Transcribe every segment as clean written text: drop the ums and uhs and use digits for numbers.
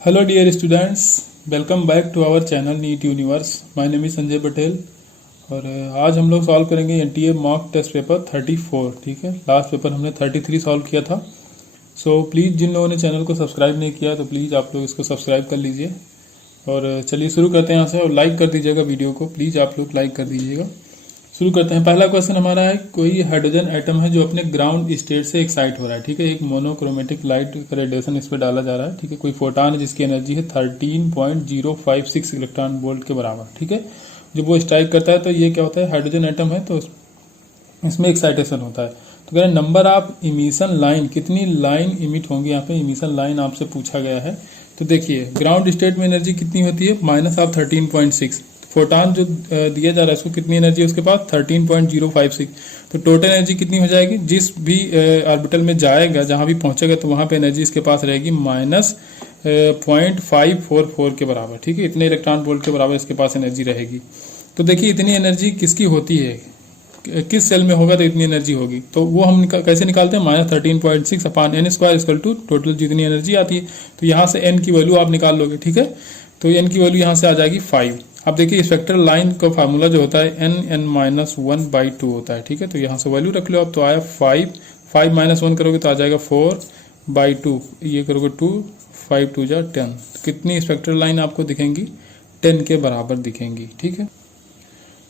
Hello dear students, welcome back to our channel NEET universe. My name is Sanjay Patel और आज हम लोग solve करेंगे एनटीए मॉक टेस्ट पेपर 34. ठीक है, लास्ट पेपर हमने 33 सॉल्व किया था. सो प्लीज़ जिन लोगों ने चैनल को सब्सक्राइब नहीं किया तो प्लीज़ आप लोग इसको सब्सक्राइब कर लीजिए. और चलिए शुरू करते हैं यहाँ से. और लाइक कर दीजिएगा वीडियो को, प्लीज़ आप लोग लाइक कर दीजिएगा. शुरू करते हैं. पहला क्वेश्चन हमारा है, कोई हाइड्रोजन एटम है जो अपने ग्राउंड स्टेट से एक्साइट हो रहा है. ठीक है, एक मोनोक्रोमेटिक लाइट का रेडिएशन इस पर डाला जा रहा है. ठीक है, कोई फोटान है जिसकी एनर्जी है 13.056 इलेक्ट्रॉन वोल्ट के बराबर. ठीक है, जब वो स्ट्राइक करता है तो ये क्या होता है, हाइड्रोजन एटम है तो इसमें एक्साइटेशन होता है. तो कह रहे हैं नंबर ऑफ इमिशन लाइन, कितनी लाइन इमिट होंगी. यहाँ पे इमिशन लाइन आपसे पूछा गया है. तो देखिए ग्राउंड स्टेट में एनर्जी कितनी होती है, -13.6. फोटान जो दिया जा रहा है उसको कितनी एनर्जी है उसके पास 13.056. तो टोटल एनर्जी कितनी हो जाएगी, जिस भी ऑर्बिटल में जाएगा जहां भी पहुंचेगा तो वहां पे एनर्जी इसके पास रहेगी -0.544 के बराबर. ठीक है, इतने इलेक्ट्रॉन वोल्ट के बराबर इसके पास एनर्जी रहेगी. तो देखिए इतनी एनर्जी किसकी होती है, किस सेल में होगा तो इतनी एनर्जी होगी. तो वो हम कैसे निकालते हैं, -13.6 upon n square equal to total जितनी एनर्जी आती है. तो यहाँ से एन की वैल्यू आप निकाल लोगे. ठीक है, तो एन की वैल्यू यहाँ से आ जाएगी 5. अब देखिए स्पेक्ट्रल लाइन का फार्मूला जो होता है n(n-1/2) होता है. ठीक है, तो यहाँ से वैल्यू रख लो. अब तो आया 5, 5 - 1 करोगे तो आ जाएगा 4/2. ये करोगे 2, 5 2 जा 10. कितनी स्पेक्ट्रल लाइन आपको दिखेंगी, 10 के बराबर दिखेंगी. ठीक है,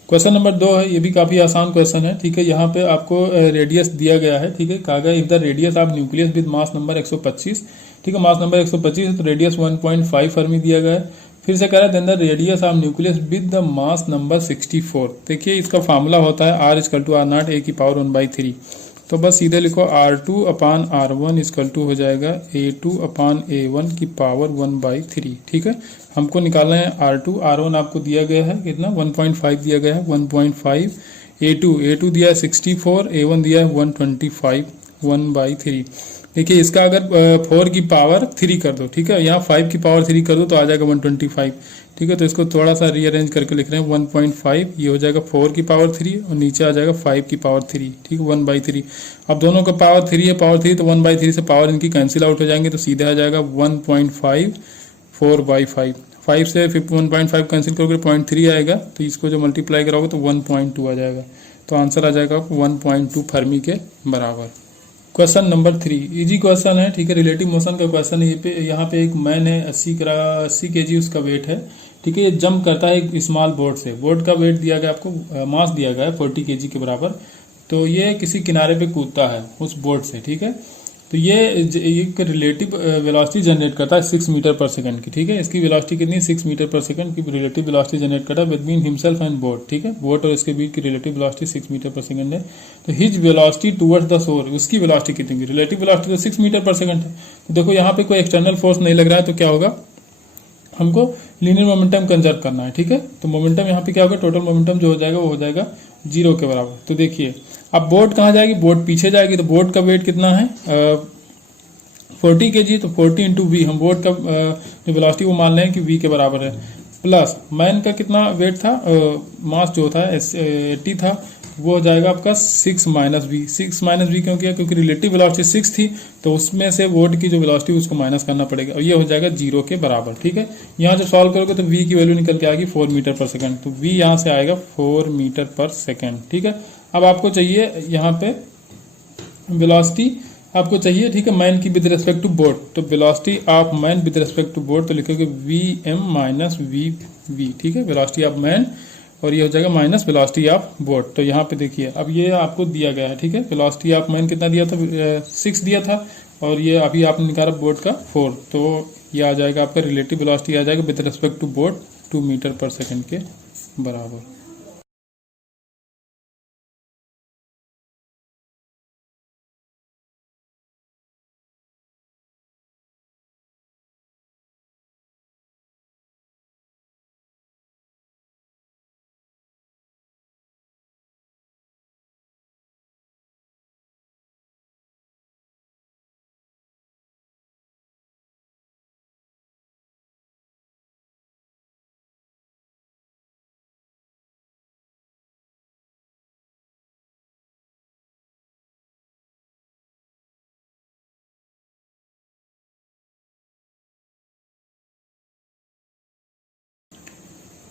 क्वेश्चन नंबर 2 है, ये भी काफी आसान क्वेश्चन है. ठीक है, यहाँ पे आपको रेडियस दिया गया है. ठीक है, कहा गया if the radius of nucleus with mass number 125. ठीक है, मास नंबर 125 है तो रेडियस 1.5 फर्मी दिया गया है. फिर से कह रहा है then the radius of nucleus with the mass number 64. देखिए इसका फार्मूला होता है R=R0 A⁴ तो बस सीधे लिखो R2/R1 हो जाएगा A2/A1⁴. ठीक है, हमको निकालना है R2. R1 आपको दिया गया है कितना, 1.5 दिया गया है, 1.5. A2 दिया है 64, A1 दिया है 125, 1/3. देखिए इसका अगर 4 की पावर 3 कर दो, ठीक है, यहाँ 5 की पावर 3 कर दो तो आ जाएगा 125. ठीक है, तो इसको थोड़ा सा रीअरेंज करके लिख रहे हैं 1.5, ये हो जाएगा 4 की पावर 3 और नीचे आ जाएगा 5 की पावर 3. ठीक है, 1/3. अब दोनों का पावर 3 है, पावर 3 तो 1/3 से पावर इनकी कैंसिल आउट हो जाएंगे तो सीधे आ जाएगा 1.5 4/5. 5 से 1.5 कैंसिल करोगे 0.3 आएगा, तो इसको जो मल्टीप्लाई कराओगे तो 1.2 आ जाएगा. तो आंसर आ जाएगा 1.2 फर्मी के बराबर. क्वेश्चन नंबर 3 इजी क्वेश्चन है. ठीक है, रिलेटिव मोशन का क्वेश्चन है. यहाँ पे एक मैन है, 80 kg उसका वेट है. ठीक है, ये जंप करता है एक स्मॉल बोर्ड से. बोर्ड का वेट दिया गया आपको, मास दिया गया है 40 kg के बराबर. तो ये किसी किनारे पे कूदता है उस बोर्ड से. ठीक है, तो ये एक रिलेटिव वेलोसिटी जनरेट करता है 6 मीटर पर सेकंड की. ठीक है, इसकी वेलोसिटी कितनी, 6 मीटर पर सेकंड की रिलेटिव वेलोसिटी जनरेट करता है बिटवीन हिमसेल्फ एंड बोर्ड. ठीक है, बोर्ड और इसके बीच की रिलेटिव वेलोसिटी 6 मीटर पर सेकंड है. तो हिज वेलोसिटी टुवर्ड्स द सोर, उसकी वेलोसिटी कितनी, रिलेटिव वेलोसिटी तो 6 मीटर पर सेकंड है. तो देखो यहाँ पे कोई एक्सटर्नल फोर्स नहीं लग रहा है तो क्या होगा, हमको लीनियर मोमेंटम कंजर्व करना है. ठीक है, तो मोमेंटम यहाँ पे क्या होगा, टोटल मोमेंटम जो हो जाएगा वो हो जाएगा 0 के बराबर. तो देखिए अब बोर्ड कहाँ जाएगी, बोर्ड पीछे जाएगी. तो बोर्ड का वेट कितना है 40 kg, तो 40 इंटू वी, हम बोर्ड का जो वेलोसिटी वो मान रहे हैं कि v के बराबर है. प्लस मैन का कितना वेट था, मास जो था 80 था, वो हो जाएगा आपका 6 माइनस वी क्यों किया, क्योंकि रिलेटिव वेलोसिटी 6 थी तो उसमें से बोर्ड की जो वेलोसिटी उसको माइनस करना पड़ेगा और ये हो जाएगा 0 के बराबर. ठीक है, यहाँ जब सॉल्व करोगे तो v की वैल्यू निकल के आएगी 4 मीटर पर सेकंड. तो v यहाँ से आएगा 4 मीटर पर सेकंड. ठीक है, अब आपको चाहिए यहाँ पे वेलोसिटी आपको चाहिए. ठीक है, मैन की विद रिस्पेक्ट टू बोर्ड. तो velocity of man with respect to board तो लिखोगे Vm माइनस वी. ठीक है, वेलोसिटी ऑफ मैन और ये हो जाएगा माइनस वेलोसिटी ऑफ बोर्ड. तो यहाँ पे देखिए अब ये आपको दिया गया है. ठीक है, वेलोसिटी ऑफ मैन कितना दिया था, 6 दिया था और ये अभी आपने निकाला बोर्ड का 4. तो ये आ जाएगा आपका रिलेटिव वेलोसिटी आ जाएगा with respect to board 2 meter per second के बराबर.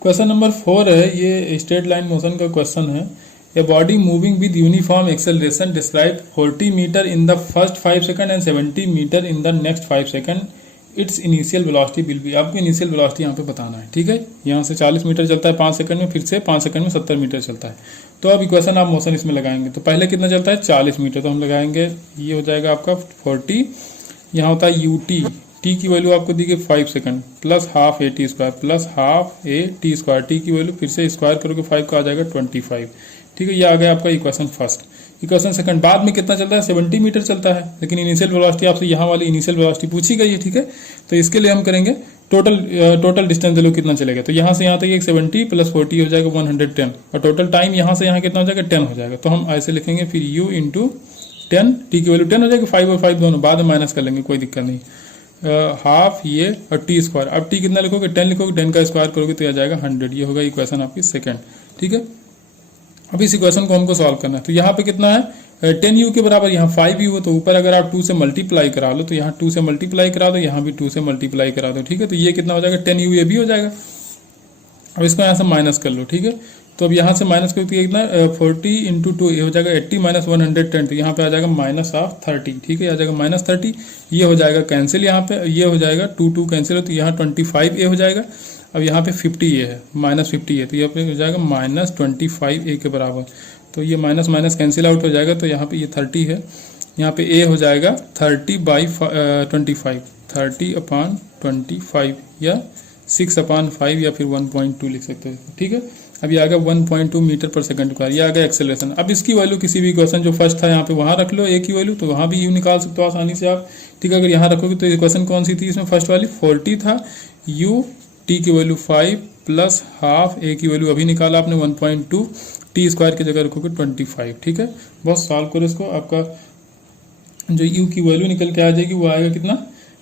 क्वेश्चन नंबर 4 है, ये स्ट्रेट लाइन मोशन का क्वेश्चन है। A body moving with uniform acceleration describe 40 meter in the first 5 second and 70 meter in the next 5 second, its initial velocity will be. आपको initial velocity यहाँ पे बताना है, ठीक है। यहाँ से 40 मीटर चलता है 5 सेकंड में, फिर से 5 सेकंड में 70 मीटर चलता है। तो अब इक्वेशन आप मोशन इसमें लगाएंगे, तो पहले कितना चलता है 40 मीटर, तो हम लगाएंगे ये हो जाएगा आपका 40, यहाँ होता है यू टी की वैल्यू आपको दी गई 5 second plus half A T square plus half A T square, T की वैल्यू फिर से स्क्वायर करोगे 5 का आ जाएगा 25, ठीक है। ये आ गया आपका इक्वेशन फर्स्ट। इक्वेशन सेकंड, बाद में कितना चलता है 70 मीटर चलता है, लेकिन इनिशियल वेलोसिटी आपसे यहाँ वाली इनिशियल वेलोसिटी पूछी गई है, ठीक है। तो इसके लिए हम करेंगे टोटल डिस्टेंस लो कितना चलेगा, तो यहाँ से यहाँ तक एक 70 प्लस 40 हो जाएगा 110, और टोटल टाइम यहाँ से यहाँ कितना हो जाएगा 10 हो जाएगा। तो हम ऐसे लिखेंगे फिर u इंटू 10, टी की वैल्यू 10 हो जाएगी, 5 और 5 दोनों बाद में माइनस कर लेंगे, कोई दिक्कत नहीं। हाफ ये और टी स्क्वायर, अब टी कितना लिखोगे 10 लिखोगे, 10 का स्क्वायर करोगे तो आ जाएगा 100। ये होगा इक्वेशन आपकी सेकंड, ठीक है। अब इस इक्वेशन को हमको सॉल्व करना है, तो यहाँ पे कितना है 10u के बराबर, यहाँ 5u है, तो ऊपर अगर आप 2 से मल्टीप्लाई करा लो तो यहाँ 2 से मल्टीप्लाई करा दो, यहाँ भी 2 से मल्टीप्लाई करा दो, ठीक है। तो ये कितना हो जाएगा 10u, ये भी हो जाएगा। अब इसको यहाँ से माइनस कर लो, ठीक है। तो अब यहाँ से माइनस करके कितना 40 इंटू 2 ये हो जाएगा 80 माइनस 110, तो यहाँ पे आ जाएगा माइनस ऑफ 30, ठीक है। आ जाएगा माइनस 30, ये हो जाएगा कैंसिल, यहाँ पे ये हो जाएगा 2 कैंसिल हो, तो यहाँ 25 ए हो जाएगा। अब यहाँ पे 50 ए है, माइनस 50 है, तो यहाँ पे हो जाएगा माइनस 25 ए के बराबर। तो ये माइनस माइनस कैंसिल आउट हो जाएगा, तो यहाँ पे ये 30 है, यहाँ पे ए हो जाएगा 30/25, 30/25 या 6/5 या फिर 1.2 लिख सकते हो, ठीक है। अब ये आ गया 1.2 मीटर पर सेकंड स्क्वायर, ये आ गया एक्सेलरेशन। अब इसकी वैल्यू किसी भी इक्वेशन जो फर्स्ट था यहाँ पे वहाँ रख लो ए की वैल्यू, तो वहाँ भी यू निकाल सकते हो आसानी से आप, ठीक है। अगर यहाँ रखोगे तो इक्वेशन कौन सी थी इसमें, फर्स्ट वाली 40 था, यू टी की वैल्यू 5 प्लस हाफ ए की वैल्यू अभी निकाला आपने 1.2, टी स्क्वायर की जगह रखोगे 25, ठीक है। बहुत सॉल्व करो इसको, आपका जो यू की वैल्यू निकल के आ जाएगी वो आएगा कितना,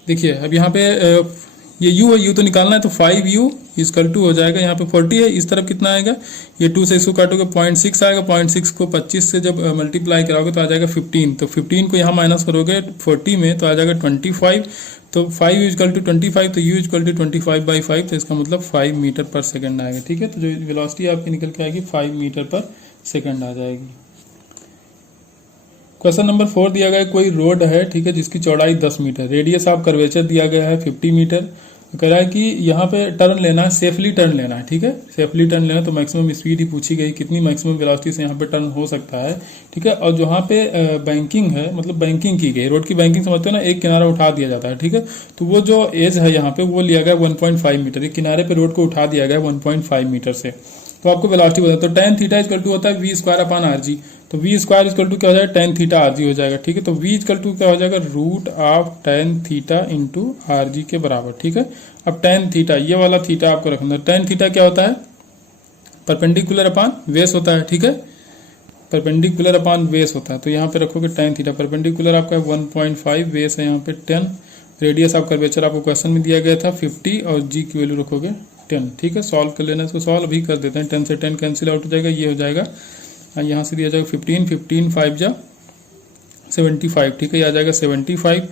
देखिए अब यहाँ पे ये u है, u तो निकालना है, तो 5u इक्वल टू हो जाएगा, यहाँ पे 40 है, इस तरफ कितना आएगा, ये 2 से इसको काटोगे 0.6 आएगा, 0.6 को 25 से जब मल्टीप्लाई कराओगे तो आ जाएगा 15, तो 15 को यहाँ माइनस करोगे 40 में तो आ जाएगा 25, तो 5 इक्वल टू 25, तो u इक्वल टू 25/5, तो इसका मतलब 5 मीटर पर सेकंड आएगा, ठीक है। तो जो वेलोसिटी आपकी निकल के आएगी 5 मीटर पर सेकंड आ जाएगी। क्वेश्चन नंबर 4 दिया गया है, कोई रोड है, ठीक है, जिसकी चौड़ाई 10 मीटर, रेडियस ऑफ कर्वेचर दिया गया है 50 मीटर। कह रहा है कि यहाँ पे टर्न लेना है, सेफली टर्न लेना है, ठीक है। सेफली टर्न लेना, तो मैक्सिमम स्पीड ही पूछी गई, कितनी मैक्सिमम वेलोसिटी से यहाँ पे टर्न हो सकता है, ठीक है। और जहाँ पे बैंकिंग है, मतलब बैंकिंग की गई, रोड की बैंकिंग समझते हो ना, एक किनारा उठा दिया जाता है, ठीक है। तो वो जो एज है यहाँ पे वो लिया गया 1.5 मीटर, एक किनारे पे रोड को उठा दिया गया 1.5 मीटर से। तो आपको वेलोसिटी बता, तो tan थीटा इक्वल टू होता है v स्क्वायर अपॉन rg, तो v स्क्वायर इक्वल टू क्या हो जाएगा tan थीटा rg हो जाएगा, ठीक है। तो v इक्वल टू क्या हो जाएगा root of tan theta into rg के बराबर, ठीक है। अब tan थीटा, ये वाला थीटा आपको रखना है, tan थीटा क्या होता है, परपेंडिकुलर अपॉन बेस होता है, ठीक है, परपेंडिकुलर अपॉन बेस होता है। तो यहाँ पे रखोगे tan थीटा, परपेंडिकुलर आपका 1.5, बेस है यहाँ पे 10, रेडियस ऑफ कर्वेचर आपको क्वेश्चन में दिया गया था 50, और g की वैल्यू रखोगे 10, ठीक है। सॉल्व कर लेना, इसको सॉल्व भी कर देते हैं, 10 से 10 कैंसिल आउट हो जाएगा, ये हो जाएगा यहाँ से दिया जाएगा 15, 15 5 जा 75, ठीक है, ये आ जाएगा 75,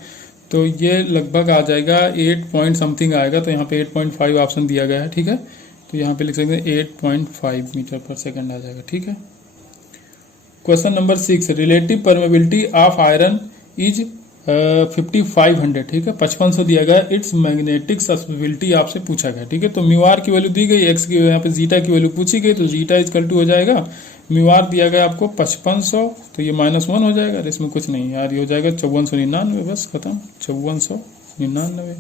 तो ये लगभग आ जाएगा 8 पॉइंट समथिंग आएगा, तो यहाँ पे 8.5 ऑप्शन दिया गया है, ठीक है। तो यहाँ पे लिख सकते हैं 8.5 मीटर पर सेकंड आ जाएगा, ठीक है। Question number 6, relative permeability of iron is 5500, ठीक है, 5500 दिया गया, इट्स मैग्नेटिक सस्पेसिबिलिटी आपसे पूछा गया, ठीक है। तो म्यू आर की वैल्यू दी गई, एक्स की यहाँ पे जीटा की वैल्यू पूछी गई, तो जीटा इक्वल टू हो जाएगा, म्यू आर दिया गया आपको 5500, तो ये -1 हो जाएगा, इसमें कुछ नहीं यार, ये हो जाएगा 5499, बस खत्म, 5499।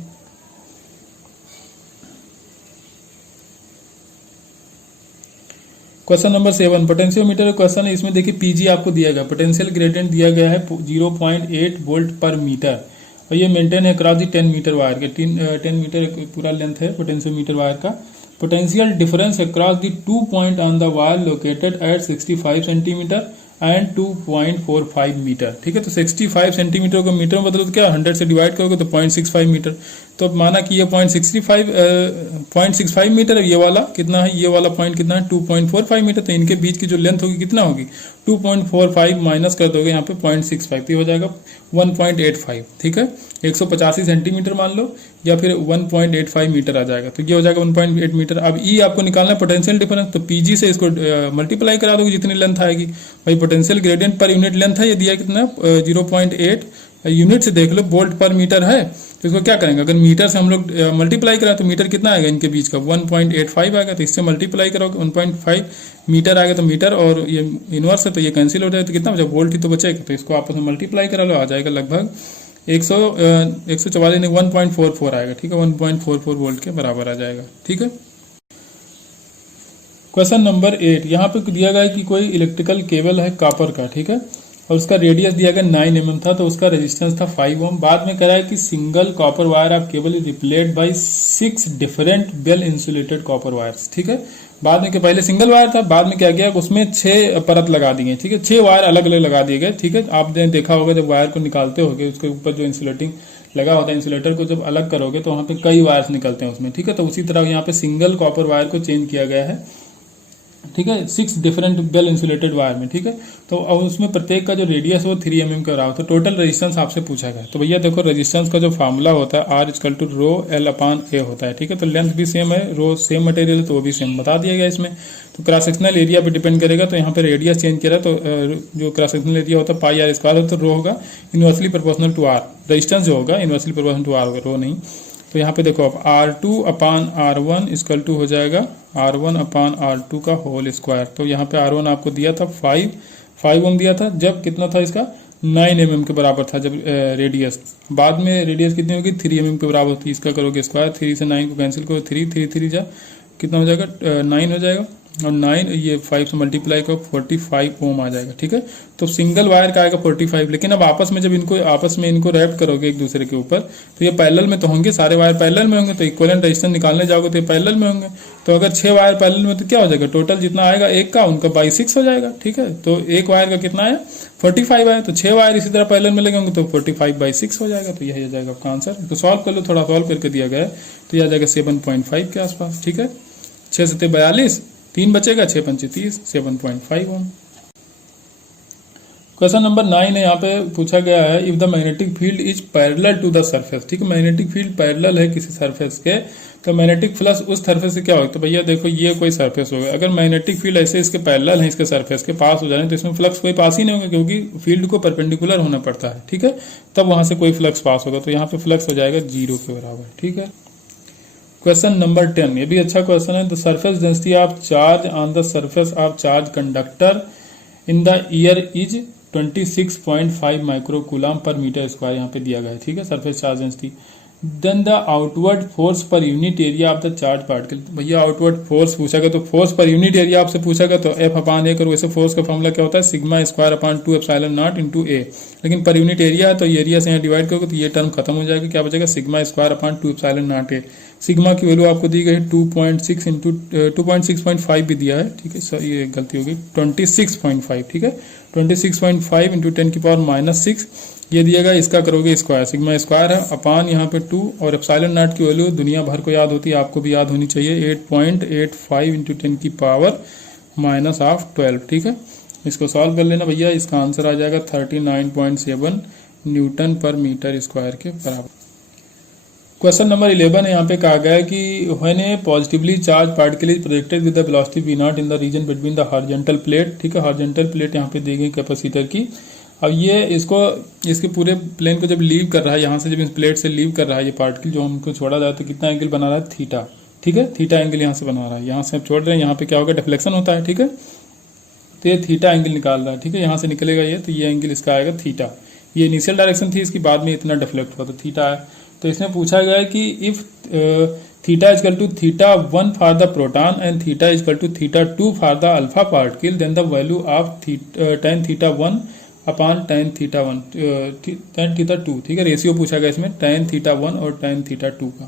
क्वेश्चन नंबर 7, पोटेंशियोमीटर क्वेश्चन है, इसमें देखिए पीजी आपको दिया गया, पोटेंशियल ग्रेडियंट दिया गया है 0.8 वोल्ट पर मीटर, और ये मेंटेन है क्रॉस दी 10 मीटर वायर के, 10 मीटर पूरा लेंथ है पोटेंशियोमीटर वायर का। Potential difference across the 2 point on the wire located at 65 centimeter and 2.45 meter, ठीक है। तो 65 सेंटीमीटर को मीटर में बदलो तो क्या 100 से डिवाइड करोगे तो 0.65 मीटर, तो अब माना कि ये 0.65 मीटर है, ये वाला कितना है, ये वाला पॉइंट कितना है 2.45 मीटर, तो इनके बीच की जो लेंथ होगी कितना होगी 2.45 माइनस कर दोगे यहाँ पे 0.65, तो हो जाएगा 1.85, ठीक है, 185 सेंटीमीटर मान लो, या फिर 1.85 मीटर आ जाएगा, तो ये हो जाएगा 1.8 मीटर। अब ई आपको निकालना है पोटेंशियल डिफरेंस, तो पीजी से इसको मल्टीप्लाई करा दोगे जितनी लेंथ आएगी। भाई potential gradient per unit length है, ये दिया कितना 0.8, यूनिट से देख लो, वोल्ट पर मीटर है, तो इसको क्या करेंगे, अगर मीटर से हम लोग मल्टीप्लाई करा तो मीटर कितना आएगा इनके बीच का 1.85 आएगा, तो इससे मल्टीप्लाई करोगे 1.5 मीटर आएगा, तो मीटर और ये इनवर्स है तो ये कैंसिल हो जाएगा, तो कितना बचा, वोल्ट ही तो बचेगा, तो इसको आपस में मल्टीप्लाई करा लो, आ जाएगा लगभग 144 नहीं 1.44 आएगा, ठीक है, 1.44 वोल्ट के बराबर आ जाएगा, ठीक है। क्वेश्चन नंबर 8, यहाँ पे दिया गया है कि कोई इलेक्ट्रिकल केबल है कॉपर का, ठीक है, और उसका रेडियस दिया गया 9 mm था, तो उसका रेजिस्टेंस था 5 ओम। बाद में कह रहा है कि single copper wire of cable is replaced by 6 different well insulated copper wires, ठीक है। बाद में पहले सिंगल वायर था, बाद में क्या किया उसमें 6 परत लगा दी गई, ठीक है, 6 वायर अलग अलग लगा दिए गए, ठीक है। आपने देखा होगा जब वायर को निकालते होगे उसके ऊपर जो इंसुलेटिंग लगा होता है, इंसुलेटर को जब अलग करोगे तो वहां पे कई वायर्स निकलते हैं उसमें, ठीक है, तो उसी तरह यहाँ पे सिंगल कॉपर वायर को चेंज किया गया है, ठीक है, 6 डिफरेंट वेल इंसुलेटेड वायर में, ठीक है। तो अब उसमें प्रत्येक का जो रेडियस है वो 3 mm का रहा हो, तो टोटल रेजिस्टेंस आपसे पूछा गया। तो भैया देखो रेजिस्टेंस का जो फार्मूला होता है R = रो L/A होता है, ठीक है। तो लेंथ भी सेम है, रो सेम मटेरियल है तो वो भी सेम बता दिया गया इसमें। तो क्रॉस सेक्शनल एरिया पे डिपेंड करेगा, तो यहाँ पे रेडियस चेंज किया तो जो क्रॉस सेक्शनल एरिया होता है πr² होता है, तो रो होगा inversely proportional to R, resistance जो होगा इनवर्सली प्रोपोर्शनल टू R होगा, रो नहीं। तो यहाँ पे देखो अब R2/R1 = हो जाएगा R1/R2 का होल स्क्वायर। तो यहाँ पे R1 आपको दिया था 5 ओम दिया था, जब कितना था इसका 9 mm के बराबर था जब रेडियस। बाद में रेडियस कितनी होगी 3 mm के बराबर होती है, इसका करोगे स्क्वायर, 3 से 9 को कैंसिल करो, 3 जा कितना हो जाएगा 9 हो जाएगा, और 9 ये 5 से मल्टीप्लाई करो 45 ओम आ जाएगा, ठीक है। तो सिंगल वायर का आएगा 45, लेकिन अब आपस में जब इनको रैप करोगे एक दूसरे के ऊपर, तो ये पैरेलल में तो होंगे, सारे वायर पैरेलल में होंगे, तो इक्विवेलेंट रेजिस्टेंस निकालने जाओगे तो ये पैरेलल में होंगे। तो अगर 6 वायर पैरेलल में तो क्या हो जाएगा, टोटल जितना आएगा एक का उनका बाई 6 हो जाएगा, ठीक है। तो एक वायर का कितना आया 45 आया, तो 6 वायर इसी तरह पैरेलल में लगे होंगे तो 45/6 हो जाएगा, तो यही हो जाएगा आपका आंसर। तो सॉल्व कर लो, थोड़ा सॉल्व करके दिया गया है, तो यह आ जाएगा 7.5 के आसपास, ठीक है। 6 से 42, 3 बचेगा, 6 पंचे 30, 7.5 ओम। क्वेश्चन नंबर 9 है, यहाँ पे पूछा गया है if the magnetic field is parallel to the surface, ठीक है, मैग्नेटिक फील्ड पैरेलल है किसी सरफेस के, तो मैग्नेटिक फ्लक्स उस सरफेस से क्या होगा। तो भैया देखो ये कोई सरफेस होगा, अगर मैग्नेटिक फील्ड ऐसे इसके पैरेलल है, इसके सरफेस के पास हो जाए तो इसमें फ्लक्स कोई पास ही नहीं होगा, क्योंकि फील्ड को परपेंडिकुलर होना पड़ता है, ठीक है, तब वहां से कोई फ्लक्स पास होगा, तो यहाँ पे फ्लक्स हो जाएगा 0 के बराबर, ठीक है। क्वेश्चन नंबर 10, ये भी अच्छा क्वेश्चन है। The surface density of charge on the surface of charge conductor in the air is 26.5 microcoulomb per meter square, यहाँ पे दिया गया है, ठीक है, surface charge density. Then the outward force per unit area of the charge particle, भैया outward force पूछागा तो फोर्स पर यूनिट एरिया आपसे पूछागा तो F/A करो, वैसे फोर्स का फॉर्मूला क्या होता है σ²/2ε0 × A, लेकिन पर यूनिट एरिया है तो एरिया से यहाँ डिवाइड करोगे तो ये टर्म खत्म हो जाएगा, क्या बचेगा σ²/2ε0 A। सिग्मा की वैल्यू आपको दी गई 2.6 इंटू 2.6.5 भी दिया है, ठीक है, सर ये गलती होगी 26.5, ठीक है, 26.5 इंटू 10⁻⁻6 ये दिया गया, इसका करोगे स्क्वायर, सिग्मा स्क्वायर है अपान यहाँ पे 2, और ε0 की वैल्यू दुनिया भर को याद होती है, आपको भी याद होनी चाहिए 8.85 इंटू 10⁻⁻12, ठीक है। इसको सॉल्व कर लेना भैया, इसका आंसर आ जाएगा 39.7 न्यूटन पर मीटर स्क्वायर के बराबर। क्वेश्चन नंबर 11 यहाँ पे कहा गया है कि when A positively charge particle is projected with the velocity v0 in the region between the horizontal plate, ठीक है, हॉरिजॉन्टल प्लेट यहाँ पे दी गई कैपेसिटर की। अब ये इसके पूरे प्लेन को जब लीव कर रहा है, यहाँ से जब इस प्लेट से लीव कर रहा है ये पार्टिकल जो हमको छोड़ा जाए, तो कितना एंगल बना रहा है थीटा, ठीक है, थीटा एंगल यहाँ से बना रहा है, यहाँ से हम छोड़ रहे हैं, यहाँ पे क्या होगा डिफ्लेक्शन होता है, ठीक है, तो ये थीटा एंगल निकाल रहा है, ठीक है, यहाँ से निकलेगा ये, तो ये एंगल इसका आएगा थीटा। ये इनिशियल डायरेक्शन थी इसकी, बाद में इतना डिफ्लेक्ट हुआ तो थीटा है। तो इसमें पूछा गया है कि if theta equal to θ1 for the proton and theta equal to θ2 for the alpha particle, then the value of tan θ1 upon tan θ2, ठीक है, रेशियो पूछा गया इसमें tan θ1 और tan θ2 का।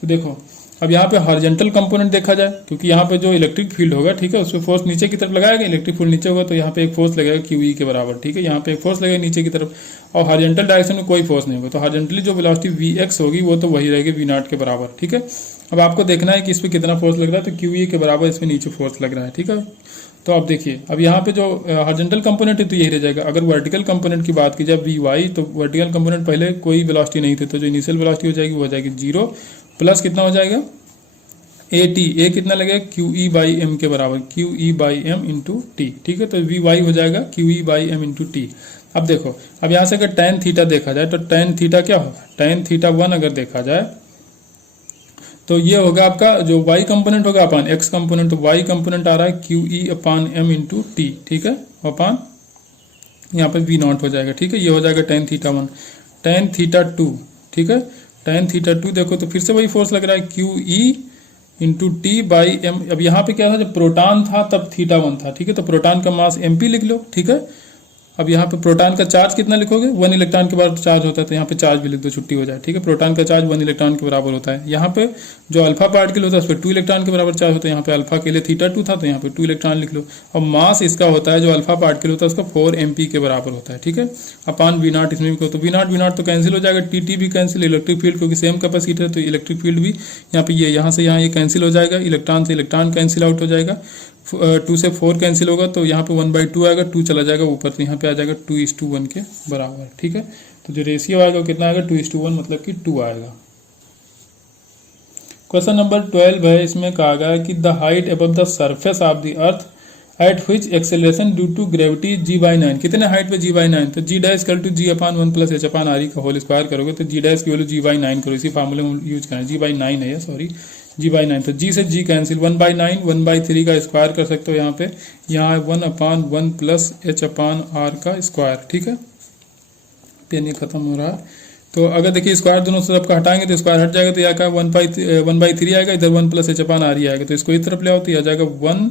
तो देखो अब यहाँ पे हॉरिजॉन्टल कंपोनेंट देखा जाए, क्योंकि यहाँ पे जो इलेक्ट्रिक फील्ड होगा, ठीक है, उस पर फोर्स नीचे की तरफ लगाएगा, इलेक्ट्रिक फील्ड नीचे होगा तो यहाँ पे एक फोर्स लगेगा QE के बराबर, ठीक है, यहाँ पे एक फोर्स लगेगा नीचे की तरफ, और हॉरिजॉन्टल डायरेक्शन में कोई फोर्स नहीं होगा, तो हॉरिजॉन्टली जो वेलोसिटी Vx होगी वो तो वही रहेगी V0 के बराबर, ठीक है। अब आपको देखना है कि इस पर कितना फोर्स लग रहा है, तो QE के बराबर इस पर नीचे फोर्स लग रहा है, ठीक है। तो अब देखिए, अब यहाँ पे जो हॉरिजॉन्टल कंपोनेंट है तो यही रह जाएगा। अगर वर्टिकल कंपोनेंट की बात की जाए Vy, तो वर्टिकल कंपोनेंट पहले कोई वेलोसिटी नहीं थी, तो जो इनिशियल वेलोसिटी हो जाएगी वो हो जाएगी 0 प्लस कितना हो जाएगा AT, ए कितना लगेगा QE बाई M के बराबर, QE by M into T, ठीक है। तो Vy हो जाएगा QE by M into T. अब देखो, अब यहाँ से अगर tan थीटा देखा जाए तो tan थीटा क्या होगा, tan थीटा 1 अगर देखा जाए तो ये होगा आपका जो y कंपोनेंट होगा अपान x कंपोनेंट, तो y कंपोनेंट आ रहा है QE अपान M इंटू टी, ठीक है, अपान यहाँ पे V0 हो जाएगा, ठीक है। ये हो जाएगा tan थीटा 1, tan थीटा 2, ठीक है, tan थीटा 2 देखो तो फिर से वही फोर्स लग रहा है QE into T by M। अब यहाँ पे क्या था, जब प्रोटॉन था तब थीटा 1 था, ठीक है, तो प्रोटॉन का मास MP लिख लो, ठीक है। अब यहाँ पे प्रोटॉन का चार्ज कितना लिखोगे, 1 इलेक्ट्रॉन के बराबर चार्ज होता है, तो यहाँ पे चार्ज भी लिख दो, छुट्टी हो जाए, ठीक है। प्रोटॉन का चार्ज 1 इलेक्ट्रॉन के बराबर होता है। यहाँ पे जो अल्फा पार्टिकल होता है उस पर 2 इलेक्ट्रॉन के बराबर चार्ज होता है, यहाँ पे अल्फा के लिए थीटा 2 था तो यहाँ पे 2 इलेक्ट्रॉन लिख लो। अब मास इसका होता है जो अल्फा पार्टिकल होता है उसका 4 MP के बराबर होता है, ठीक है, अपान V0 इसमें भी, तो V0 तो कैंसिल हो जाएगा, TT भी कैंसिल, इलेक्ट्रिक फील्ड क्योंकि सेम कैपेसिटी है तो इलेक्ट्रिक फील्ड भी यहाँ पे ये यहाँ से यहाँ ये कैंसिल हो जाएगा, इलेक्ट्रॉन से इलेक्ट्रॉन कैंसिल आउट हो जाएगा, 2 से 4 कैंसिल होगा तो यहाँ पे 1/2 आएगा, 2 चला जाएगा ऊपर, तो यहाँ पे आ जाएगा 2:1 के बराबर, ठीक है। तो जो रेशियो आएगा वो कितना आएगा, 2:1, मतलब कि 2 आएगा। क्वेश्चन नंबर 12 है, इसमें कहा गया है कि the height above the surface of the earth at which acceleration due to gravity G/9, कितने हाइट पे G/9, तो G dash equal to G upon 1 plus H upon RE का होल स्क्वायर करोगे तो G डैश की value G/9 करो, इसी फार्मूले में यूज करना है, G/9 है, सॉरी G/9, तो G से G कैंसिल, 1/9 1/3 का स्क्वायर कर सकते हो, यहाँ पे यहाँ है 1 अपान 1 प्लस H अपान R का स्क्वायर, ठीक है, पेन ये खत्म हो रहा है। तो अगर देखिए स्क्वायर दोनों तरफ का हटाएंगे तो स्क्वायर हट जाएगा, तो यहाँ का 1/3 आएगा, इधर 1 प्लस H अपान RE आएगा, तो इसको इस तरफ ले आओ तो यह आ जाएगा 1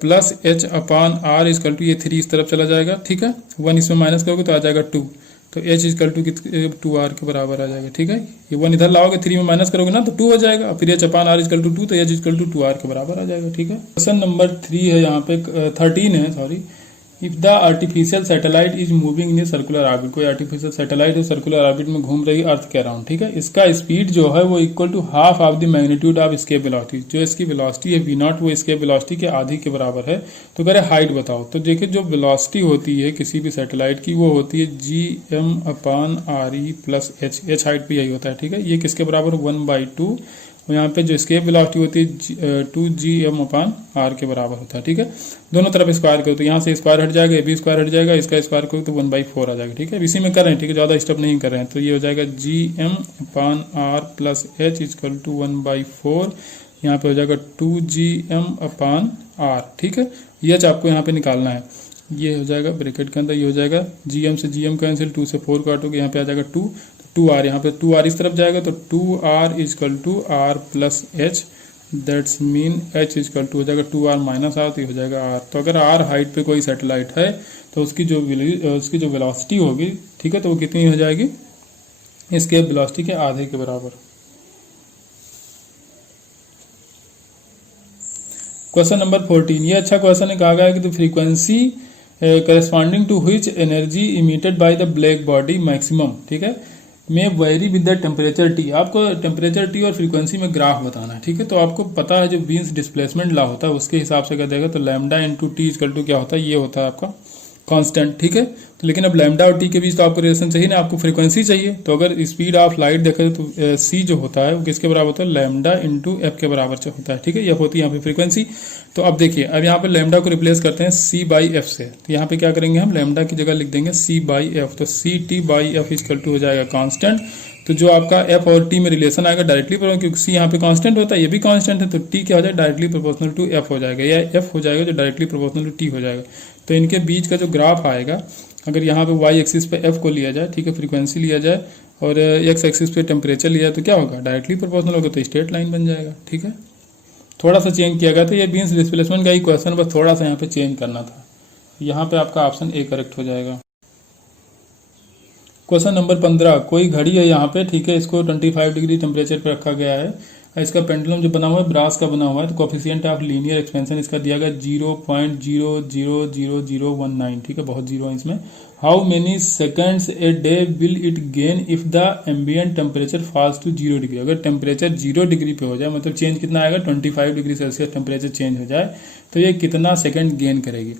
plus H upon R equal to ये 3 इस तरफ चला जाएगा, ठीक है, 1 इसमें माइनस करोगे तो आ जाएगा 2, तो H इजकल टू 2R के बराबर आ जाएगा, ठीक है। ये 1 इधर लाओगे 3 में माइनस करोगे ना तो 2 हो जाएगा, फिर H upon R equal to 2, तो H इजकल टू 2R के बराबर आ जाएगा, ठीक है। क्वेश्चन नंबर 3 है, यहाँ पे 13 है, sorry. If the artificial satellite is moving in a circular orbit, कोई आर्टिफिशियल सैटेलाइट है सर्कुलर ऑर्बिट में घूम रही है अर्थ के अराउंड, ठीक है, इसका स्पीड जो है वो equal to half of the magnitude of escape velocity, जो इसकी वेलोसिटी है V0 वो एस्केप वेलोसिटी के आधी के बराबर है। तो कह रहे हाइट बताओ, तो देखिए जो वेलोसिटी होती है किसी भी सैटेलाइट की वो होती है Gm अपान RE प्लस H हाइट पे यही होता है, ठीक है। ये किसके बराबर 1/2, और यहाँ पे जो स्केप वेलोसिटी होती है 2Gm अपान R के बराबर होता है, ठीक है। दोनों तरफ स्क्वायर करो तो यहाँ से स्क्वायर हट जाएगा, ये भी स्क्वायर हट जाएगा, इसका स्क्वायर करो तो 1/4 आ जाएगा, ठीक है। इसी में कर रहे हैं, ठीक है, ज़्यादा स्टेप नहीं कर रहे हैं, तो ये हो जाएगा Gm upon R plus H equal to 1/4, यहाँ पे हो जाएगा 2Gm अपान R, ठीक है। ये आपको यहाँ पे निकालना है, ये हो जाएगा ब्रैकेट के अंदर, ये हो जाएगा Gm से Gm कैंसिल, 2 से 4 काटोगे, यहाँ पे आ जाएगा 2R, यहाँ पे 2R इस तरफ जाएगा तो 2R equal to R plus H, that's mean H equal to हो जाएगा 2R माइनस R, तो ये हो जाएगा R। तो अगर R हाइट पे कोई सैटेलाइट है तो उसकी जो वेलोसिटी होगी, ठीक है, तो वो कितनी हो जाएगी, इसके वेलोसिटी के आधे के बराबर। क्वेश्चन नंबर 14, ये अच्छा क्वेश्चन है, कहा गया है कि the frequency corresponding to which energy emitted by the black body maximum, ठीक है, में vary with the temperature T। आपको टेम्परेचर T और फ्रीक्वेंसी में ग्राफ बताना है, ठीक है। तो आपको पता है जो बीन्स डिस्प्लेसमेंट लॉ होता है उसके हिसाब से क्या देगा, तो lambda into T equal to क्या होता है, ये होता है आपका कांस्टेंट, ठीक है। तो लेकिन अब लैम्डा और टी के बीच तो आपको रिलेशन चाहिए ना, आपको फ्रीक्वेंसी चाहिए, तो अगर स्पीड ऑफ लाइट देखें तो c जो होता है वो किसके बराबर होता है, लैम्डा इंटू एफ के बराबर होता है, ठीक है। यह होती है यहाँ पे फ्रीक्वेंसी। तो अब देखिए, अब यहाँ पे लैम्डा को रिप्लेस करते हैं c/f से, तो यहाँ पे क्या करेंगे, हम लैम्डा की जगह लिख देंगे c/f, तो c/t/f इजकल टू हो जाएगा कांस्टेंट। तो जो आपका f और t में रिलेशन आएगा डायरेक्टली प्रोपोर्शनल, क्योंकि c यहाँ पे कांस्टेंट होता है, ये भी कांस्टेंट है, तो t क्या हो जाएगा, डायरेक्टली प्रोपोर्शनल टू f हो जाएगा, या f हो जाएगा जो डायरेक्टली प्रोपोर्शनल टू t हो जाएगा। तो इनके बीच का जो ग्राफ आएगा, अगर यहाँ पे y एक्सिस पे f को लिया जाए, ठीक है, फ्रीक्वेंसी लिया जाए, और x एक्सिस पे टेम्परेचर लिया जाए, तो क्या होगा, डायरेक्टली प्रोपोर्शनल होगा, तो स्ट्रेट लाइन बन जाएगा, ठीक है। थोड़ा सा चेंज किया गया था, ये बीन्स डिस्प्लेसमेंट का ही क्वेश्चन, बस थोड़ा सा यहाँ पे चेंज करना था, यहाँ पे आपका ऑप्शन ए करेक्ट हो जाएगा। क्वेश्चन नंबर 15, कोई घड़ी है यहाँ पे, ठीक है, इसको 25 डिग्री टेम्परेचर पे रखा गया है, इसका पेंडुलम जो बना हुआ है ब्रास का बना हुआ है, तो कोफिशिएंट ऑफ लीनियर एक्सपेंशन इसका दिया गया 0.0000019, ठीक है, बहुत जीरो है इसमें। How many seconds a day will it gain if the ambient temperature falls to 0 degree. अगर टेम्परेचर 0 डिग्री पे हो जाए, मतलब चेंज कितना आएगा, 25 डिग्री सेल्सियस टेम्परेचर चेंज हो जाए, तो ये कितना सेकंड गेन करेगी।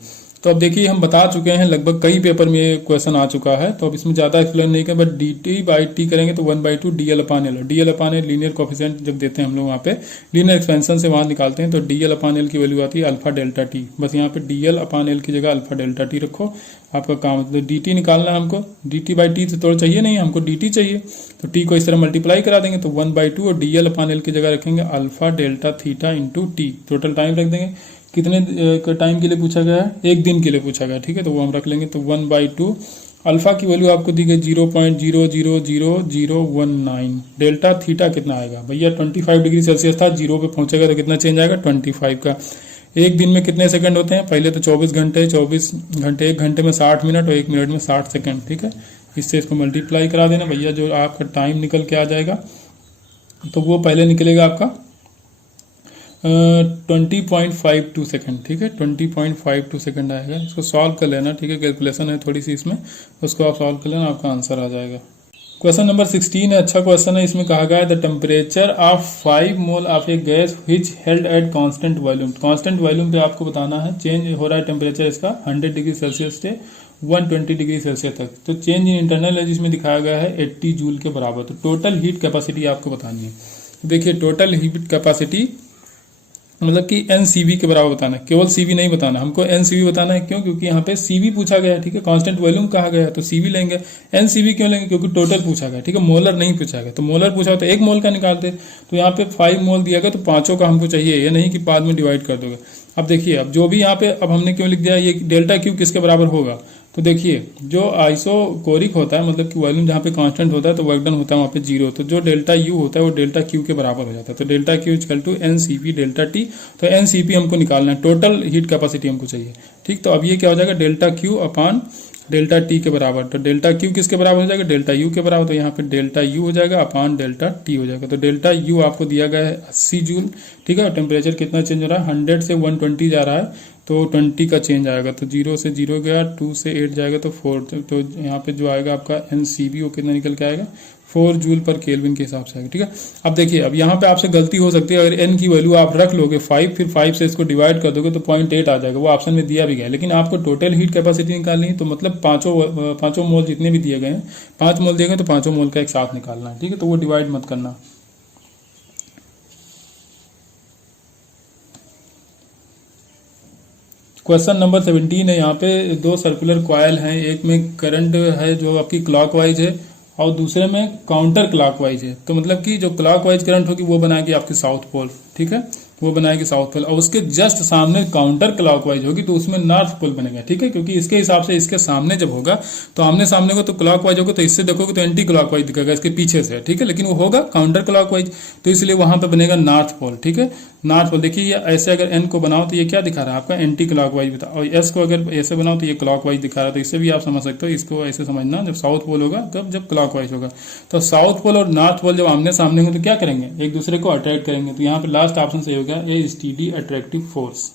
तो अब देखिए हम बता चुके हैं, लगभग कई पेपर में ये क्वेश्चन आ चुका है, तो अब इसमें ज़्यादा एक्सप्लेन नहीं करें, बट dt/t करेंगे तो 1/2 dl/l। dl/l लीनियर कोफिशिएंट जब देते हैं हम लोग वहाँ पे लीनियर एक्सपेंशन से वहाँ निकालते हैं, तो dl/l की वैल्यू आती है अल्फा डेल्टा टी। बस यहाँ पे dl/l की जगह अल्फा डेल्टा टी रखो, आपका काम। तो dt निकालना है हमको, dt/t से थोड़ा चाहिए नहीं, हमको dt चाहिए, तो t को इस तरह मल्टीप्लाई करा देंगे, तो 1/2 और dl/l की जगह रखेंगे alpha delta theta into T. Total time रख देंगे, कितने टाइम के लिए पूछा गया है, एक दिन के लिए पूछा गया, ठीक है, तो वो हम रख लेंगे। तो 1/2 अल्फा की वैल्यू आपको दी गई 0.0000019। डेल्टा थीटा कितना आएगा भैया, 25 डिग्री सेल्सियस था, जीरो पे पहुंचेगा तो कितना चेंज आएगा, 25 का। एक दिन में कितने सेकंड होते हैं, पहले तो 24 घंटे, 24 घंटे, एक घंटे में 60 मिनट और एक मिनट में 60 सेकंड, ठीक है। इससे इसको मल्टीप्लाई करा देना भैया, जो आपका टाइम निकल के आ जाएगा, तो वो पहले निकलेगा आपका 20.52 सेकंड, ठीक है, 20.52 सेकंड आएगा। इसको सॉल्व कर लेना, ठीक है, कैलकुलेशन है थोड़ी सी इसमें, उसको आप सॉल्व कर लेना, आपका आंसर आ जाएगा। क्वेश्चन नंबर 16 है, अच्छा क्वेश्चन है। इसमें कहा गया है the temperature of 5 mole of A gas which held at constant volume. Constant volume पे आपको बताना है, चेंज हो रहा है टेम्परेचर इसका 100 डिग्री सेल्सियस से 120 डिग्री सेल्सियस तक, तो चेंज इन इंटरनल है जिसमें दिखाया गया है 80 जूल के बराबर। तो टोटल हीट कैपेसिटी आपको बतानी है। देखिए टोटल हीट कैपेसिटी मतलब कि एनसीवी के बराबर बताना है, केवल सीवी नहीं बताना, हमको एनसीवी बताना है। क्यों? क्योंकि यहाँ पे सीवी पूछा गया है, ठीक है, कांस्टेंट वॉल्यूम कहा गया है, तो सीवी लेंगे। एनसीवी क्यों लेंगे? क्योंकि टोटल पूछा गया, ठीक है, मोलर नहीं पूछा गया। तो मोलर पूछा हो तो एक मोल का निकालते, तो यहाँ पे 5 मोल दिया गया, तो पांचों का हमको चाहिए, ये नहीं कि बाद में डिवाइड कर दोगे। अब देखिए, अब जो भी यहाँ पे, अब हमने क्यों लिख दिया ये डेल्टा क्यू किसके बराबर होगा, तो देखिए जो आइसोकोरिक होता है, मतलब कि वॉल्यूम जहाँ पे कांस्टेंट होता है तो वर्क डन होता है वहाँ पे 0, तो जो डेल्टा यू होता है वो डेल्टा क्यू के बराबर हो जाता है। तो delta Q equal to NCP delta T. तो एनसीपी हमको निकालना है, टोटल हीट कैपेसिटी हमको चाहिए, ठीक। तो अब ये क्या हो जाएगा, delta Q upon delta T के बराबर। तो डेल्टा क्यू किसके बराबर हो जाएगा, डेल्टा यू के बराबर। तो यहाँ पे डेल्टा यू हो जाएगा अपॉन डेल्टा टी हो जाएगा। तो डेल्टा यू आपको दिया गया है 80 जूल, ठीक है। और टेम्परेचर कितना चेंज हो रहा है, 100 से 120 जा रहा है, तो 20 का चेंज आएगा। तो 0 से 0 गया, 2 से 8 जाएगा तो 4। तो यहाँ पे जो आएगा आपका एनसीबी वो कितना निकल के आएगा, 4 जूल पर केल्विन के हिसाब से आएगा, ठीक है। अब देखिए, अब यहाँ पे आपसे गलती हो सकती है, अगर एन की वैल्यू आप रख लोगे 5, फिर 5 से इसको डिवाइड कर दोगे तो 0.8 आ जाएगा, वो ऑप्शन में दिया भी गया है। लेकिन आपको टोटल हीट कैपेसिटी निकालनी है, तो मतलब पांचों मोल जितने भी दिए गए हैं, 5 मोल दिए गए तो 5 मोल का एक साथ निकालना है, ठीक है। तो वो डिवाइड मत करना। क्वेश्चन नंबर 17 है। यहाँ पे 2 सर्कुलर कॉयल हैं, एक में करंट है जो आपकी क्लॉकवाइज है और दूसरे में काउंटर क्लॉकवाइज है। तो मतलब कि जो क्लॉकवाइज करंट होगी वो बनाएगी आपकी साउथ पोल, ठीक है, वो बनाएगी साउथ पोल। और उसके जस्ट सामने काउंटर क्लॉकवाइज होगी तो उसमें नॉर्थ पोल बनेगा, ठीक है। क्योंकि इसके हिसाब से इसके सामने जब होगा तो आमने सामने को तो क्लॉकवाइज होगा, तो इससे देखोगे तो एंटी क्लॉकवाइज दिखेगा इसके पीछे से, ठीक है। लेकिन वो होगा काउंटर क्लॉकवाइज, तो इसलिए वहां पर बनेगा नॉर्थ पोल, ठीक है, नॉर्थ पोल। देखिए ये ऐसे अगर एन को बनाओ तो ये क्या दिखा रहा है आपका, एंटी क्लॉकवाइज बता, और एस को अगर ऐसे बनाओ तो ये क्लॉकवाइज दिखा रहा है। तो इससे भी आप समझ सकते हो, इसको ऐसे समझना, जब साउथ पोल होगा तब जब क्लॉकवाइज होगा। तो साउथ पोल और नॉर्थ पोल जब आमने सामने हो तो क्या करेंगे, एक दूसरे को अट्रैक्ट करेंगे। तो यहाँ पे लास्ट ऑप्शन सही हो गया, a steady attractive force.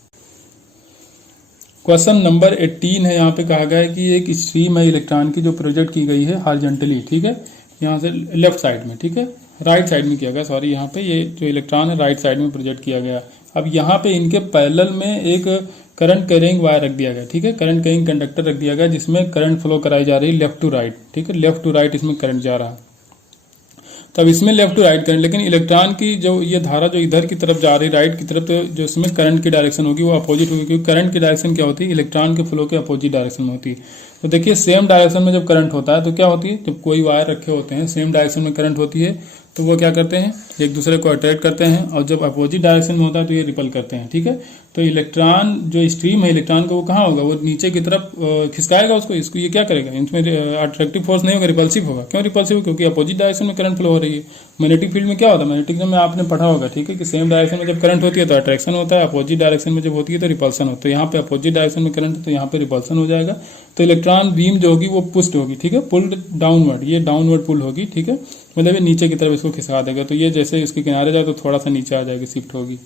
Question number 18 है। यहाँ पे कहा गया है कि एक स्ट्रीम है इलेक्ट्रॉन की जो प्रोजेक्ट की गई है हॉरिजॉन्टली, ठीक है, यहाँ से लेफ्ट साइड में, ठीक है, राइट साइड में किया गया, सॉरी, यहाँ पे ये जो इलेक्ट्रॉन है राइट साइड में प्रोजेक्ट किया गया। अब यहाँ पे इनके पैरेलल में एक करंट कैरिंग वायर रख दिया गया, ठीक है, करंट कैरिंग कंडक्टर रख दिया गया जिसमें करंट फ्लो कराई जा रही है लेफ्ट टू राइट, ठीक है, लेफ्ट टू राइट इसमें करंट जा रहा है। तब इसमें लेफ्ट टू राइट करंट, लेकिन इलेक्ट्रॉन की जो ये धारा जो इधर की तरफ जा रही है राइट की तरफ, तो जो इसमें करंट की डायरेक्शन होगी वो अपोजिट होगी, क्योंकि करंट की डायरेक्शन क्या होती है, इलेक्ट्रॉन के फ्लो के अपोजिट डायरेक्शन में होती है। तो देखिए सेम डायरेक्शन में जब करंट होता है तो क्या होती है, जब कोई वायर रखे होते हैं सेम डायरेक्शन में करंट होती है तो वो क्या करते हैं, एक दूसरे को अट्रैक्ट करते हैं, और जब अपोजिट डायरेक्शन में होता है तो ये रिपल करते हैं, ठीक है। तो इलेक्ट्रॉन जो स्ट्रीम है इलेक्ट्रॉन का वो कहाँ होगा, वो नीचे की तरफ खिसकाएगा उसको, इसको ये क्या करेगा, इसमें अट्रैक्टिव फोर्स नहीं होगा, रिपल्सिव होगा। क्यों रिपल्सिव? क्योंकि अपोजिट डायरेक्शन में करंट फ्लो हो रही है। मैग्नेटिक फील्ड में क्या होता है, मैग्नेटिक में आपने पढ़ा होगा, ठीक है, कि सेम डायरेक्शन में जब करंट होती है तो अट्रैक्शन होता है, अपोजिट डायरेक्शन में जब होती है तो रिपल्सन होता है। तो यहाँ पे अपोजिट डायरेक्शन में करंट तो यहाँ पे रिपल्सन हो जाएगा। तो इलेक्ट्रॉन बीम जो होगी वो पुस्ट होगी, ठीक है, पुल्ड डाउनवर्ड, ये डाउनवर्ड पुल होगी, ठीक है। मतलब ये नीचे की तरफ इसको खिसका देगा। तो ये जैसे इसके किनारे जाए तो थोड़ा सा नीचे आ जाएगी, शिफ्ट होगी।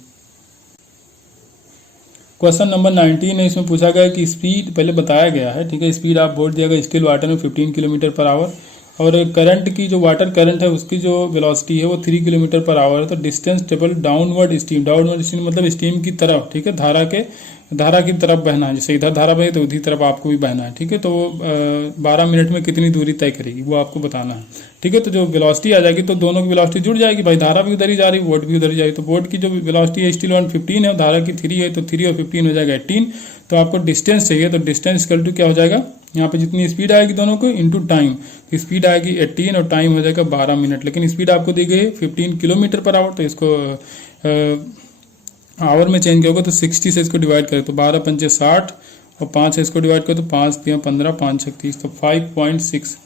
क्वेश्चन नंबर 19 है, इसमें पूछा गया कि स्पीड पहले बताया गया है, ठीक है। स्पीड आप बोल दिया गया स्टिल वाटर में 15 किलोमीटर पर आवर, और करंट की जो वाटर करंट है उसकी जो वेलोसिटी है वो 3 किलोमीटर पर आवर है। तो distance travel downward stream, downward stream मतलब स्ट्रीम की तरफ, ठीक है, धारा की तरफ बहना है। जैसे इधर धारा बहे तो उधर तरफ आपको भी बहना है, ठीक है। तो वो 12 मिनट में कितनी दूरी तय करेगी वो आपको बताना है, ठीक है। तो जो वेलोसिटी आ जाएगी तो दोनों की वेलोसिटी जुड़ जाएगी भाई, धारा भी उधर ही जा रही, वोट भी उधर ही जाएगी। तो वोट की जो वेलोसिटी है स्टिल 15 है, धारा की 3 है, तो 3 और 15 हो जाएगा 18। तो आपको डिस्टेंस चाहिए, तो डिस्टेंस इक्वल टू क्या हो जाएगा, यहाँ पे जितनी स्पीड आएगी दोनों को इंटू टाइम। स्पीड आएगी 18 और टाइम हो जाएगा 12 मिनट। लेकिन स्पीड आपको दी गई है 15 किलोमीटर पर आवर, तो इसको आवर में चेंज करोगे तो 60 से इसको डिवाइड करें तो 12 पंचे 60 और 5 से इसको डिवाइड करो तो 5 3 15 5 6 30, तो 5.6,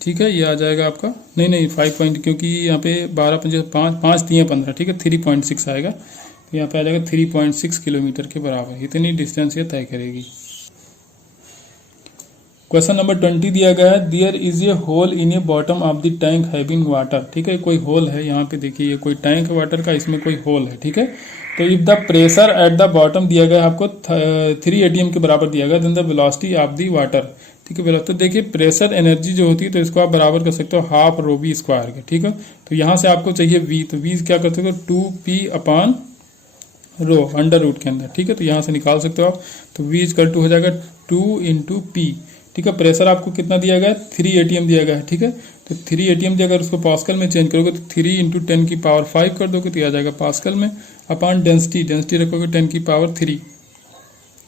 ठीक है। ये आ जाएगा आपका, नहीं 5 पॉइंट, क्योंकि यहाँ पे 12 पंचे 5 5 3 15, ठीक है, 3.6 आएगा। तो यहाँ पे आ जाएगा 3.6 किलोमीटर के बराबर, इतनी डिस्टेंस ये तय करेगी। क्वेश्चन नंबर 20 दिया गया है, there is a hole in a bottom of the tank having water, ठीक है। कोई होल है यहाँ पे, देखिए ये कोई टैंक है वाटर का, इसमें कोई होल है, ठीक है। तो if the pressure at the bottom दिया गया है आपको 3 atm के बराबर दिया गया, then the velocity of the water, ठीक है। तो देखिए प्रेशर एनर्जी जो होती है तो इसको आप बराबर कर सकते हो हाफ रो वी स्क्वायर के, ठीक है। तो यहाँ से आपको चाहिए वी, तो वी क्या कर सकते हो 2p upon rho under root के अंदर, ठीक है। तो यहाँ से निकाल सकते हो आप, तो v इक्वल टू हो जाएगा 2 इंटू पी, ठीक है। प्रेशर आपको कितना दिया गया है 3 atm दिया गया है, ठीक है। तो 3 atm दिया, अगर उसको पास्कल में चेंज करोगे तो 3 इंटू 10 की पावर 5 कर दोगे तो आ जाएगा पास्कल में, अपॉन डेंसिटी रखोगे 10 की पावर 3,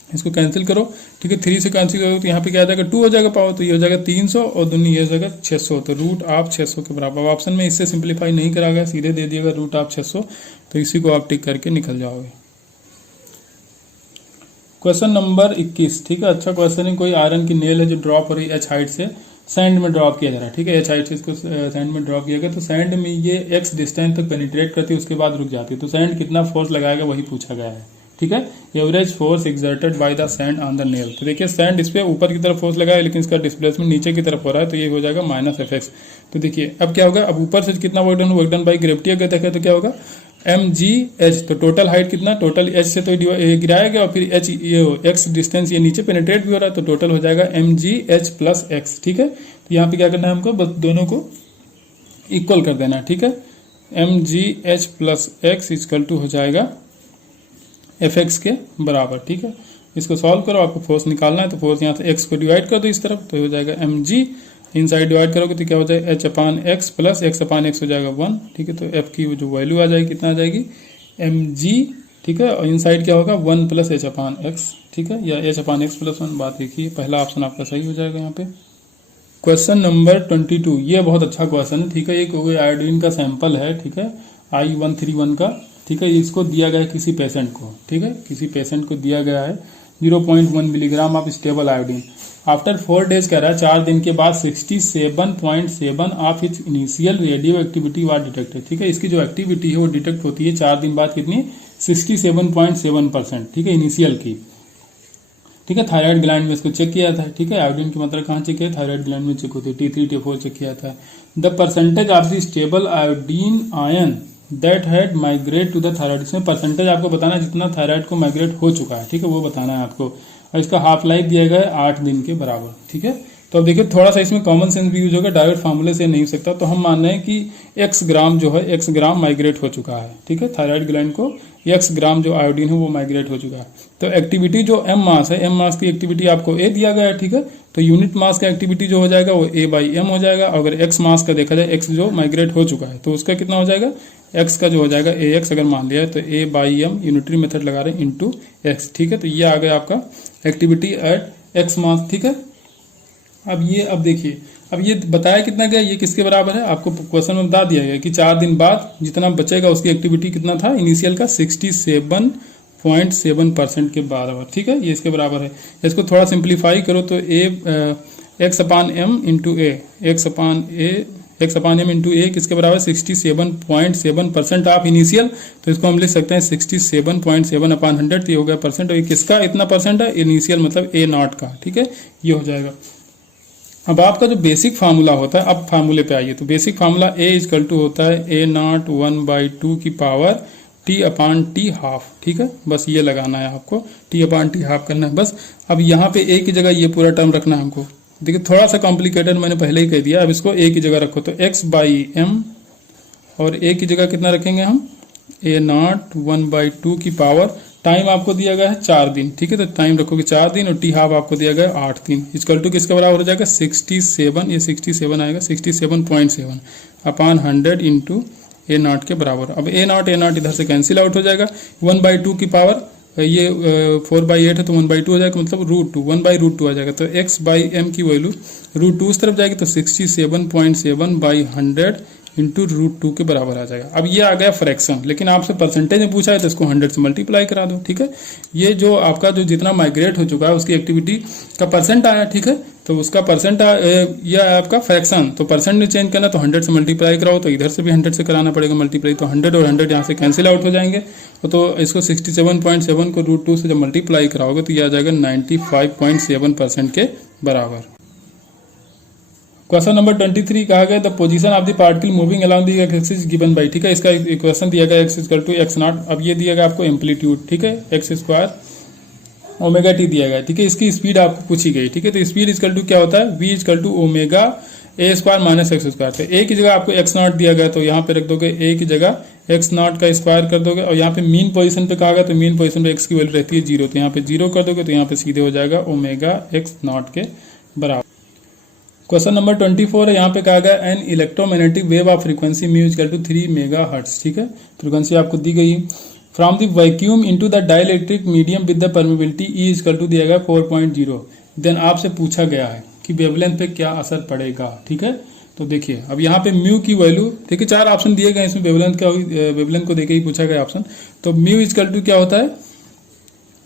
इसको कैंसिल करो, ठीक है। 3 से कैंसिल करोगे तो यहाँ पे क्या आ जाएगा 2 हो जाएगा पावर, तो ये हो जाएगा 300 और दूनी ये हो जाएगा 600, तो रूट आप 600 के बराबर। ऑप्शन में इससे सिंप्लीफाई नहीं करा गया, सीधे दे दिएगा रूट आप 600, तो इसी को आप टिक करके निकल जाओगे। क्वेश्चन नंबर 21, ठीक है, अच्छा क्वेश्चन है। कोई आयरन की नेल है जो ड्रॉप हो रही है h हाइट से, सैंड में ड्रॉप किया जा रहा है, ठीक है। h हाइट से इसको सैंड में ड्रॉप किया गया, तो सैंड में ये x डिस्टेंस तक पेनिट्रेट करती है, उसके बाद रुक जाती है। तो सैंड कितना फोर्स लगाएगा वही पूछा गया है, ठीक है। Average force exerted by the sand on the nail, तो देखिए सैंड इस पे ऊपर की तरफ फोर्स लगाया लेकिन इसका डिस्प्लेसमेंट नीचे की तरफ हो रहा है, तो ये हो जाएगा -fx। तो देखिए अब क्या होगा, अब ऊपर से कितना वर्क डन बाई ग्रेविटी अगर देखें तो क्या होगा mgh, तो टोटल हाइट कितना, टोटल h से तो गिराया गया और फिर h ये x डिस्टेंस ये नीचे पेनिट्रेट भी हो रहा है, तो टोटल हो जाएगा mgh प्लस x, ठीक है। तो यहाँ पे क्या करना है हमको, बस दोनों को इक्वल कर देना है, ठीक है। mgh plus x equal to हो जाएगा fx के बराबर, ठीक है। इसको सॉल्व करो, आपको फोर्स निकालना है, तो फोर्स यहाँ से x को डिवाइड कर दो इस तरफ, तो हो जाएगा mg, इनसाइड डिवाइड करोगे तो क्या हो जाएगा h अपान x प्लस x अपान x हो जाएगा 1, ठीक है। तो f की जो वैल्यू आ जाएगी कितना आ जाएगी mg, ठीक है। और इनसाइड क्या होगा 1 प्लस h अपान x, ठीक है, या h अपान x प्लस 1, बात देखिए पहला ऑप्शन आपका सही हो जाएगा यहाँ पे। क्वेश्चन नंबर 22, ये बहुत अच्छा क्वेश्चन है, ठीक है। ये कोई आयोडीन का सैंपल है, ठीक है, I131 का, ठीक है। इसको दिया गया है किसी पेशेंट को, ठीक है, किसी पेशेंट को दिया गया है 0.1 milligram of stable iodine. After 4 days कह रहा है, 4 दिन के बाद 67.7 of its initial radio activity was detected, ठीक है। इसकी जो एक्टिविटी है वो डिटेक्ट होती है 4 दिन बाद कितनी 67.7%, ठीक है, इनिशियल की, ठीक है। थायराइड ग्लैंड में इसको चेक किया था, ठीक है। आयोडीन की मात्रा कहाँ चेक किया, थायराइड ग्लैंड में चेक होती है, T3 T4 चेक किया था। The percentage of the stable iodine ion that had migrate to the thyroid, इसमें परसेंटेज आपको बताना है जितना थायराइड को माइग्रेट हो चुका है, ठीक है, वो बताना है आपको। और इसका हाफ लाइफ दिया गया है 8 दिन के बराबर, ठीक है। तो अब देखिए थोड़ा सा इसमें कॉमन सेंस भी यूज होगा, डायरेक्ट फार्मूले से नहीं हो सकता, तो हम मान रहे हैं कि x ग्राम जो है x ग्राम माइग्रेट हो चुका है, ठीक है। थायराइड ग्लैंड को x ग्राम जो आयोडीन है वो माइग्रेट हो चुका है। तो एक्टिविटी जो m मास है, m मास की एक्टिविटी आपको a दिया गया है, ठीक है। तो यूनिट मास का एक्टिविटी जो हो जाएगा वो a/m हो जाएगा। अगर x मास का देखा जाए, x जो माइग्रेट हो चुका है तो उसका कितना हो जाएगा, x का जो हो जाएगा ax अगर मान लिया है तो a/m यूनिटरी मेथड लगा रहे हैं इंटू x, ठीक है। तो ये आ गया आपका एक्टिविटी एट x मास, ठीक है। अब देखिए, अब ये बताया कितना गया, ये किसके बराबर है, आपको क्वेश्चन में बता दिया गया कि 4 दिन बाद जितना बचेगा उसकी एक्टिविटी कितना था इनिशियल का 67.7% के बराबर, ठीक है, ये इसके बराबर है। इसको थोड़ा सिंप्लीफाई करो तो x अपान m इंटू ए, x अपान m इंटू ए किसके बराबर 67.7% ऑफ इनिशियल, तो इसको हम लिख सकते हैं 67.7 अपान 100, तो ये हो गया परसेंट। और ये किसका इतना परसेंट है, इनिशियल मतलब a नॉट का, ठीक है, ये हो जाएगा। अब आपका जो बेसिक फार्मूला होता है, अब फार्मूले पे आइए। तो basic formula A equal to होता है ए नॉट 1/2 की power T upon T half, ठीक है। बस ये लगाना है आपको, टी अपान टी हाफ करना है बस। अब यहाँ पे ए की जगह ये पूरा टर्म रखना है हमको। देखिए थोड़ा सा कॉम्प्लिकेटेड मैंने पहले ही कह दिया, अब इसको ए की जगह रखो। तो x/m और ए की जगह कितना रखेंगे हम, ए नॉट 1/2 की पावर, टाइम आपको दिया गया है 4 दिन, ठीक है। तो टाइम रखोगे 4 दिन और टी हाफ आपको दिया गया है 8 दिन। इजकल टू किसके बराबर हो जाएगा 67, ये 67 आएगा 67.7 अपान 100 इंटू ए नॉट के बराबर। अब ए नॉट इधर से कैंसिल आउट हो जाएगा। 1/2 की पावर ये 4/8 है तो 1/2 हो जाएगा, मतलब √2, 1/√2 आ जाएगा। तो x/m की वैल्यू √2 उस तरफ जाएगी तो 67.7/100 इंटू √2 के बराबर आ जाएगा। अब ये आ गया फ्रैक्शन, लेकिन आपसे परसेंटेज में पूछा है तो इसको 100 से मल्टीप्लाई करा दो, ठीक है। ये जो आपका जो जितना माइग्रेट हो चुका है उसकी एक्टिविटी का परसेंट आया, ठीक है। तो उसका परसेंट यह है आपका फ्रैक्शन, तो परसेंट में चेंज करना तो 100 से मल्टीप्लाई कराओ, तो इधर से भी 100 से कराना पड़ेगा मल्टीप्लाई। तो 100 और 100 यहाँ से कैंसिल आउट हो जाएंगे। तो इसको 67.7 को √2 से जब मल्टीप्लाई कराओगे तो यह आ जाएगा 95.7% के बराबर। क्वेश्चन नंबर 23 कहा गया the position of the particle moving along the axis given by, ठीक है। इसका इक्वेशन दिया गया x इक्वल टू x0। अब ये दिया गया आपको एम्पलीट्यूड, ठीक है, x² ओमेगा टी दिया गया, ठीक है। इसकी स्पीड आपको पूछी गई, ठीक है। तो स्पीड इक्वल टू क्या होता है, v equal to omega a square minus x²। तो a की जगह आपको x0 दिया गया तो यहाँ पे रख दोगे, a की जगह x0 का स्क्वायर कर दोगे। और यहाँ पे मीन पोजीशन पे कहा गया तो मीन पोजीशन पे x की वैल्यू रहती है 0, तो यहाँ पे 0 कर दोगे तो यहाँ पे सीधे हो जाएगा ओमेगा x0 के बराबर। क्वेश्चन नंबर 24 है, यहाँ पे कहा गया an electromagnetic wave of frequency mu equal to 3 megahertz, ठीक है। फ्रीक्वेंसी आपको दी गई from the vacuum into the dielectric medium with the permeability E equal to दिया गया 4.0। देन आपसे पूछा गया है कि वेवलेंथ पे क्या असर पड़ेगा, ठीक है। तो देखिए अब यहाँ पे म्यू की वैल्यू, देखिए 4 ऑप्शन दिए गए इसमें, वेवलेंथ को देके ही पूछा गया ऑप्शन। तो म्यू इक्वल टू क्या होता है,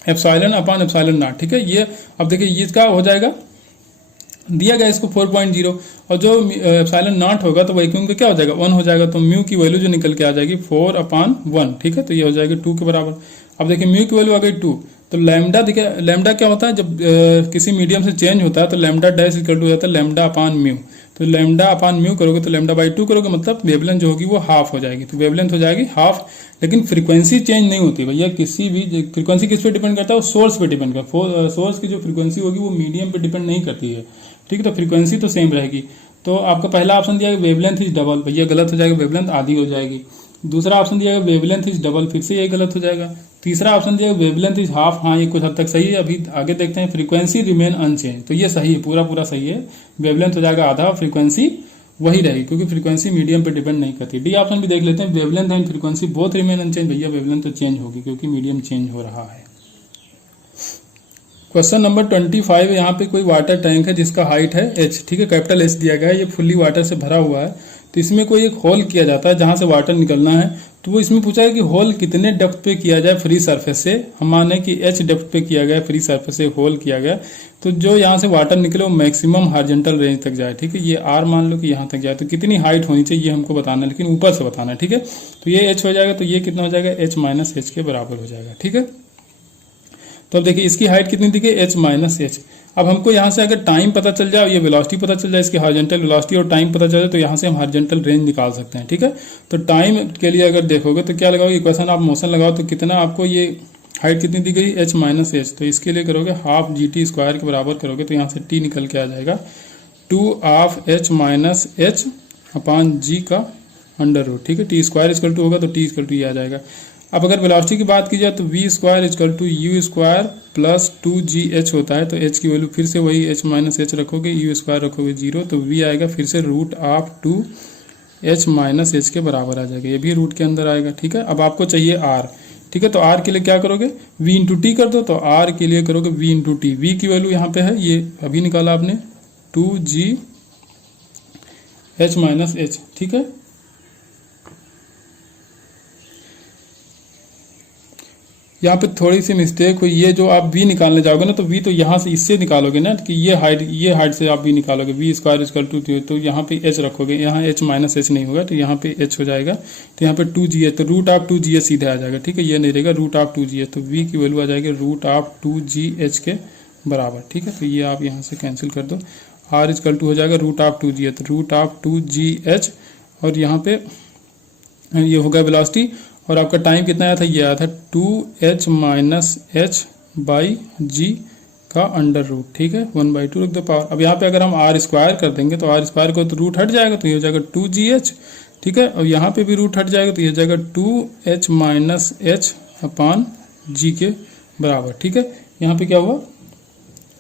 एप्सिलॉन अपान एप्सिलॉन नॉट, ठीक है। ये अब देखिए ये क्या हो जाएगा, दिया गया इसको 4.0 और जो एप्सिलॉन नॉट होगा तो वैक्यूम का क्या हो जाएगा 1 हो जाएगा। तो म्यू की वैल्यू जो निकल के आ जाएगी 4/1, ठीक है। तो ये हो जाएगा 2 के बराबर। अब देखिए म्यू की वैल्यू आ गई 2, तो लैम्डा, देखिए लैम्डा क्या होता है जब किसी मीडियम से चेंज होता है तो लैम्डा डैश इक्वल टू हो जाता है लैम्डा अपान म्यू। तो लैम्डा अपान म्यू करोगे तो लैम्डा/2 करोगे, मतलब वेवलेंथ जो होगी वो हाफ हो जाएगी। तो वेवलेंथ हो जाएगी हाफ, लेकिन फ्रीक्वेंसी चेंज नहीं होती भैया। किसी भी फ्रीक्वेंसी किस पे डिपेंड करता है, सोर्स पे डिपेंड करता है। सोर्स की जो फ्रीक्वेंसी होगी वो मीडियम पे डिपेंड नहीं करती है, ठीक है। तो फ्रीक्वेंसी तो सेम रहेगी। तो आपका पहला ऑप्शन दिया गया वेवलेंथ इज डबल, भैया गलत हो जाएगा, वेवलेंथ आधी हो जाएगी। दूसरा ऑप्शन दिया गया वेवलेंथ इज डबल, फिर से ये गलत हो जाएगा। तीसरा ऑप्शन दिया गया वेवलेंथ इज हाफ, हाँ ये कुछ हद तक सही है। अभी आगे देखते हैं, फ्रीक्वेंसी रिमेन अनचेंज, तो ये सही है, पूरा सही है। वेवलेंथ हो जाएगा आधा, फ्रीक्वेंसी वही रहेगी क्योंकि फ्रीक्वेंसी मीडियम पे डिपेंड नहीं करती। डी ऑप्शन भी देख लेते हैं, wavelength and frequency both remain unchange, भैया वेवलेंथ तो चेंज होगी क्योंकि मीडियम चेंज हो रहा है। क्वेश्चन नंबर 25, यहाँ पे कोई वाटर टैंक है जिसका हाइट है h, ठीक है, कैपिटल H दिया गया है। ये फुल्ली वाटर से भरा हुआ है। तो इसमें कोई एक होल किया जाता है जहां से वाटर निकलना है। तो वो इसमें पूछा है कि होल कितने डेप्थ पे किया जाए फ्री सरफेस से। हम माने कि h डेप्थ पे किया गया, फ्री सरफेस से होल किया गया, तो जो यहाँ से वाटर निकले वो मैक्सिमम हॉरिजॉन्टल रेंज तक जाए, ठीक है। ये r मान लो कि यहाँ तक जाए, तो कितनी हाइट होनी चाहिए ये हमको बताना है, लेकिन ऊपर से बताना है, ठीक है। तो ये h हो जाएगा, तो ये कितना हो जाएगा, h माइनस h के बराबर हो जाएगा, ठीक है। तो अब देखिए इसकी हाइट कितनी दी गई, h माइनस h। अब हमको यहाँ से अगर टाइम पता चल जाए, ये वेलोसिटी पता चल जाए, इसकी हॉरिजॉन्टल वेलोसिटी और टाइम पता चल जाए, तो यहाँ से हम हॉरिजॉन्टल रेंज निकाल सकते हैं, ठीक है। तो टाइम के लिए अगर देखोगे तो क्या लगाओगे, इक्वेशन ऑफ मोशन लगाओ, तो कितना आपको ये हाइट कितनी दी गई, h माइनस h। तो इसके लिए करोगे हाफ gt स्क्वायर के बराबर करोगे तो यहाँ से t निकल के आ जाएगा 2 माइनस h अपान g का अंडर रूट, ठीक है। टी स्क्वायर इक्वल टू होगा तो t इक्वल टू ये आ जाएगा। अब अगर वेलोसिटी की बात की जाए तो v square equal to u square plus 2gh होता है। तो h की वैल्यू फिर से वही h माइनस h रखोगे, u स्क्वायर रखोगे 0, तो v आएगा फिर से √2h माइनस h के बराबर आ जाएगा। ये भी रूट के अंदर आएगा, ठीक है। अब आपको चाहिए r, ठीक है। तो r के लिए क्या करोगे, v इंटू टी कर दो। तो r के लिए करोगे v इंटू टी। v की वैल्यू यहाँ पे है, ये अभी निकाला आपने 2gh माइनस h, ठीक है। यहाँ पे थोड़ी सी मिस्टेक हुई, ये जो आप v निकालने जाओगे ना तो v तो यहाँ से इससे निकालोगे ना कि ये हाइट से आप v निकालोगे, v स्क्वायर इक्वल टू, तो यहाँ पे h रखोगे, यहाँ h माइनस h नहीं होगा तो यहाँ पे h हो जाएगा। तो यहाँ पे 2gh, तो √2gh सीधे आ जाएगा, ठीक है। ये नहीं रहेगा √2gh, तो v की वैल्यू आ जाएगी √2gh के बराबर, ठीक है। तो ये आप यहाँ से कैंसिल कर दो। R इक्वल टू हो जाएगा √2GH, √2GH, और यहाँ पे ये होगा वेलोसिटी, और आपका टाइम कितना आया था, ये आया था 2h माइनस h बाई जी का अंडर रूट, ठीक है, 1/2 रख दो पावर। अब यहाँ पे अगर हम r स्क्वायर कर देंगे तो r स्क्वायर को तो रूट हट जाएगा, तो ये हो जाएगा 2GH, ठीक है, और यहाँ पे भी रूट हट जाएगा तो ये हो जाएगा 2h माइनस h अपान जी के बराबर, ठीक है। यहाँ पे क्या हुआ,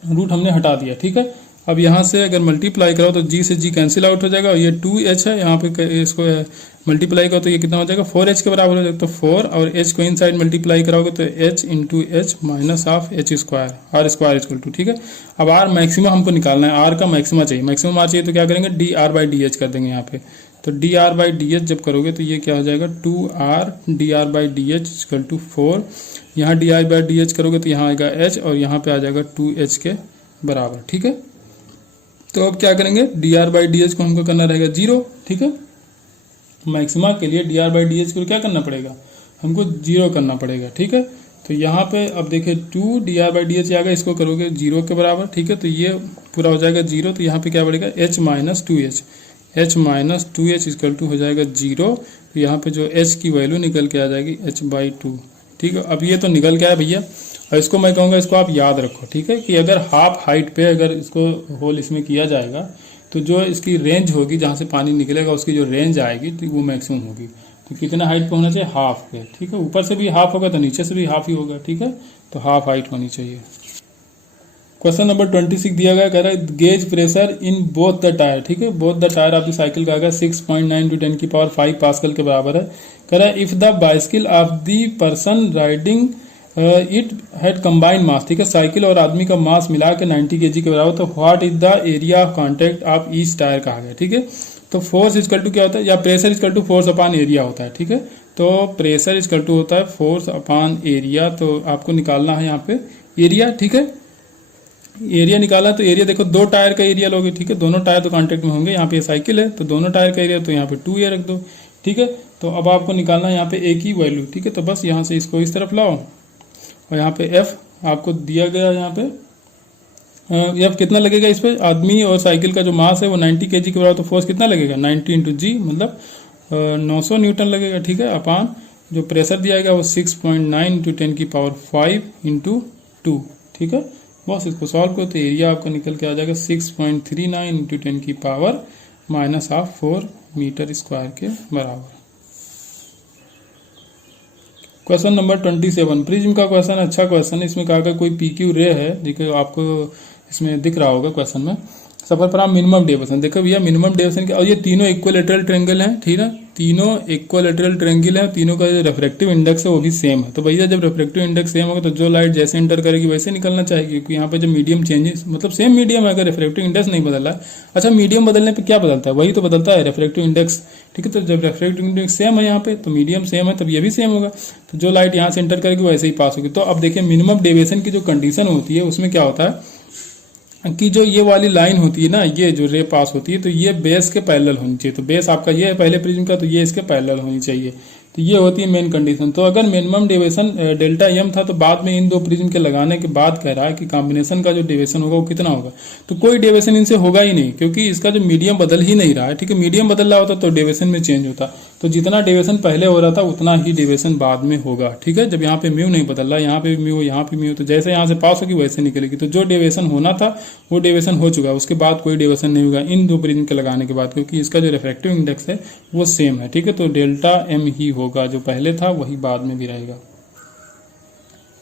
रूट हमने हटा दिया, ठीक है। अब यहाँ से अगर मल्टीप्लाई करो तो जी से जी कैंसिल आउट हो जाएगा, और ये 2h है, यहाँ पे इसको मल्टीप्लाई करो तो ये कितना हो जाएगा, 4h के बराबर हो जाएगा, तो 4 और h को इनसाइड मल्टीप्लाई कराओगे तो h into H minus half h square, r square equal to, ठीक है। अब r मैक्सिमम हमको निकालना है, r का मैक्सिमम चाहिए, मैक्सिमम r चाहिए तो क्या करेंगे, dr/dh कर देंगे यहाँ पे, तो dr/dh जब करोगे तो ये क्या हो जाएगा, 2r dr/dh इक्वल टू 4, यहाँ dr/dh करोगे तो यहाँ आएगा h, और यहाँ पे आ जाएगा 2h के बराबर, ठीक है। तो अब क्या करेंगे, dr/dh को हमको करना रहेगा 0, ठीक है। मैक्सिमा के लिए dr/dh को क्या करना पड़ेगा, हमको 0 करना पड़ेगा, ठीक है। तो यहाँ पे अब देखिए 2 dr/dh आ गया, इसको करोगे 0 के बराबर, ठीक है, तो ये पूरा हो जाएगा 0, तो यहाँ पे क्या बढ़ेगा, h minus 2h equal to हो जाएगा 0, तो यहाँ पे जो h की वैल्यू निकल के आ जाएगी h/2, ठीक है। अब ये तो निकल गया है भैया, और इसको मैं कहूँगा इसको आप याद रखो, ठीक है, कि अगर हाफ हाइट पे अगर इसको होल इसमें किया जाएगा तो जो इसकी रेंज होगी जहाँ से पानी निकलेगा उसकी जो रेंज आएगी तो वो मैक्सिमम होगी। तो कितना हाइट पे होना चाहिए, हाफ पे, ठीक है, ऊपर से भी हाफ होगा तो नीचे से भी हाफ ही होगा, ठीक है, तो हाफ हाइट होनी चाहिए। क्वेश्चन नंबर 26 दिया गया, कह रहा है gauge pressure in both the tyre, ठीक है, both the tyre of the cycle का आएगा 6.9 × 10⁵ पास्कल के बराबर है। कह रहा है if the bicycle of the person riding it had combined mass, ठीक है, साइकिल और आदमी का मास मिला के 90 kg के बराबर, तो what is the area of contact of each tyre कहा गया, ठीक है। तो फोर्स इक्वल टू क्या होता है, या pressure equal to force upon area होता है, ठीक है। तो प्रेशर इक्वल टू होता है फोर्स अपान एरिया, तो आपको निकालना है यहाँ पे एरिया, ठीक है। एरिया निकाला तो एरिया देखो, दो टायर का एरिया लोगे, ठीक है, दोनों टायर तो कॉन्टैक्ट में होंगे, यहाँ पे साइकिल है तो दोनों टायर का एरिया, तो यहाँ पे 2a रख दो, ठीक है। तो अब आपको निकालना है यहाँ पे a की वैल्यू, ठीक है, तो बस यहाँ से इसको इस तरफ लाओ, और यहाँ पे F आपको दिया गया, यहाँ पे F कितना लगेगा इस पे, आदमी और साइकिल का जो मास है वो 90 kg के बराबर, तो फोर्स कितना लगेगा 90 × g, मतलब 900 न्यूटन लगेगा, ठीक है, अपान जो प्रेशर दिया गया वो 6.9 × 10⁵ × 2, ठीक है। बस इसको सॉल्व करो तो एरिया आपका निकल के आ जाएगा 6.39 × 10⁻⁴ मीटर स्क्वायर के बराबर। क्वेश्चन नंबर 27, प्रिज्म का क्वेश्चन, अच्छा क्वेश्चन है। इसमें कहा गया कोई PQ रे है, देखो आपको इसमें दिख रहा होगा क्वेश्चन में, सफर पर आप मिनिमम डेविएशन, देखो भैया मिनिमम डेविएशन के, और ये तीनों इक्विलेटरल ट्रायंगल हैं, ठीक है, तीनों इक्विलेटरल ट्रायंगल हैं, तीनों का जो रिफ्रैक्टिव इंडेक्स है वो भी सेम है। तो भैया जब रिफ्रैक्टिव इंडेक्स सेम होगा तो जो लाइट जैसे एंटर करेगी वैसे निकलना चाहिए, क्योंकि यहाँ पे जब मीडियम चेंजेस, मतलब सेम मीडियम है, अगर रिफ्रैक्टिव इंडेक्स नहीं बदला है, अच्छा मीडियम बदलने पे क्या बदलता है, वही तो बदलता है रिफ्रैक्टिव इंडेक्स, ठीक है। तो जब रिफ्रैक्टिव इंडेक्स सेम है यहाँ पे, तो मीडियम सेम है, तब ये भी सेम होगा, तो जो लाइट यहाँ से एंटर करेगी वैसे ही पास होगी। तो अब देखिए मिनिमम डेविएशन की जो कंडीशन होती है उसमें क्या होता है कि जो ये वाली लाइन होती है ना, ये जो रे पास होती है, तो ये बेस के पैरेलल होनी चाहिए, तो बेस आपका ये है पहले प्रिज्म का, तो ये इसके पैरेलल होनी चाहिए, तो ये होती है मेन कंडीशन। तो अगर मिनिमम डेविएशन डेल्टा एम था, तो बाद में इन दो प्रिज्म के लगाने के बाद कह रहा है कि कॉम्बिनेशन का जो डेविएशन होगा वो कितना होगा, तो कोई डेविएशन इनसे होगा ही नहीं, क्योंकि इसका जो मीडियम बदल ही नहीं रहा है, ठीक है, मीडियम बदल रहा होता तो डेविएशन में चेंज होता, तो जितना डेविएशन पहले हो रहा था उतना ही डेविएशन बाद में होगा, ठीक है। जब यहाँ पे म्यू नहीं बदल रहा, यहाँ पे भी म्यू, यहाँ पे म्यू, तो जैसे यहाँ से पास होगी वैसे निकलेगी, तो जो डेविएशन होना था वो डेविएशन हो चुका है, उसके बाद कोई डेविएशन नहीं होगा इन दो प्रिज्म के लगाने के बाद, क्योंकि इसका जो रिफ्रैक्टिव इंडेक्स है वो सेम है, ठीक है। तो डेल्टा एम ही होगा, जो पहले था वही बाद में भी रहेगा।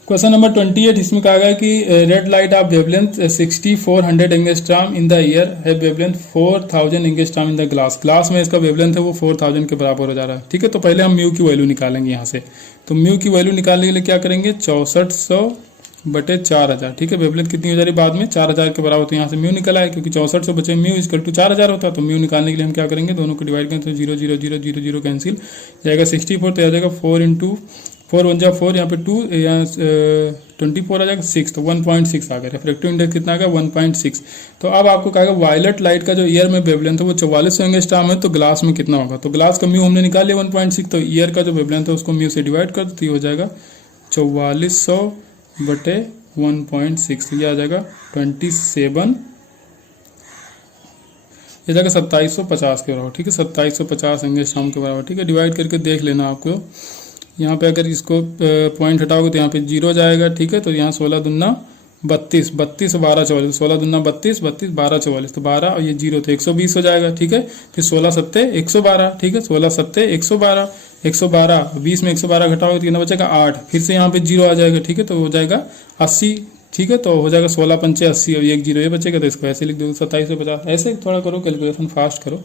क्वेश्चन नंबर 28, इसमें कहा गया कि red light of wavelength 6400 angstrom in the air है wavelength 4000 angstrom in the glass, glass में इसका वेवलेंथ है वो 4000 के बराबर हो जा रहा है, ठीक है। तो पहले हम म्यू की वैल्यू निकालेंगे यहाँ से, तो म्यू की वैल्यू निकालने के लिए क्या करेंगे, 6400/4000, ठीक है। वेवलेंथ कितनी हो जा रही है बाद में 4000 के बराबर, तो यहाँ से म्यू निकला है, क्योंकि 6400 बचे म्यू इक्वल टू 4000 होता है, तो म्यू निकालने के लिए हम क्या करेंगे, दोनों को डिवाइड करें तो 0 0 0 0 0 कैंसिल जाएगा, 64 तो आ जाएगा 4 × 4 1 4, यहाँ पे 2 यहाँ 24 आ जाएगा 6, तो 1.6 आ गया, रिफ्रैक्टिव इंडेक्स कितना आ गया 1.6। तो अब आपको कहेगा वायलेट लाइट का जो एयर में वेवलेंथ है वो 4400 एंगस्ट्रॉम है, तो ग्लास में कितना होगा, तो ग्लास का म्यू हमने निकाल लिया 1.6, तो एयर का जो वेवलेंथ है उसको म्यू से डिवाइड कर दो, तो ये हो जाएगा 4400/1.6, ये आ जाएगा 27 ये जाएगा 2750 के बराबर, ठीक है, 2750 एंगस्ट्रॉम के बराबर, ठीक है। डिवाइड करके देख लेना आपको, यहाँ पे अगर इसको पॉइंट हटाओगे तो यहाँ पे 0 जाएगा, ठीक है। तो यहाँ 16 दूना 32, 32 12 44, 16 दूना 32, 32 12 44, तो 12 और ये 0 तो 120 हो जाएगा, ठीक है। फिर 16 सत्ते 112, ठीक है, 16 सत्ते 112, 112 20 में 112 घटाओगे तो कितना बचेगा 8, फिर से यहाँ पे 0 आ जाएगा, ठीक है, तो हो जाएगा 80, ठीक है। तो हो जाएगा 16 पंचे 80 और 1 0 ये बचेगा, तो इसको ऐसे लिख दो 2750। ऐसे थोड़ा करो कैलकुलेशन, फास्ट करो।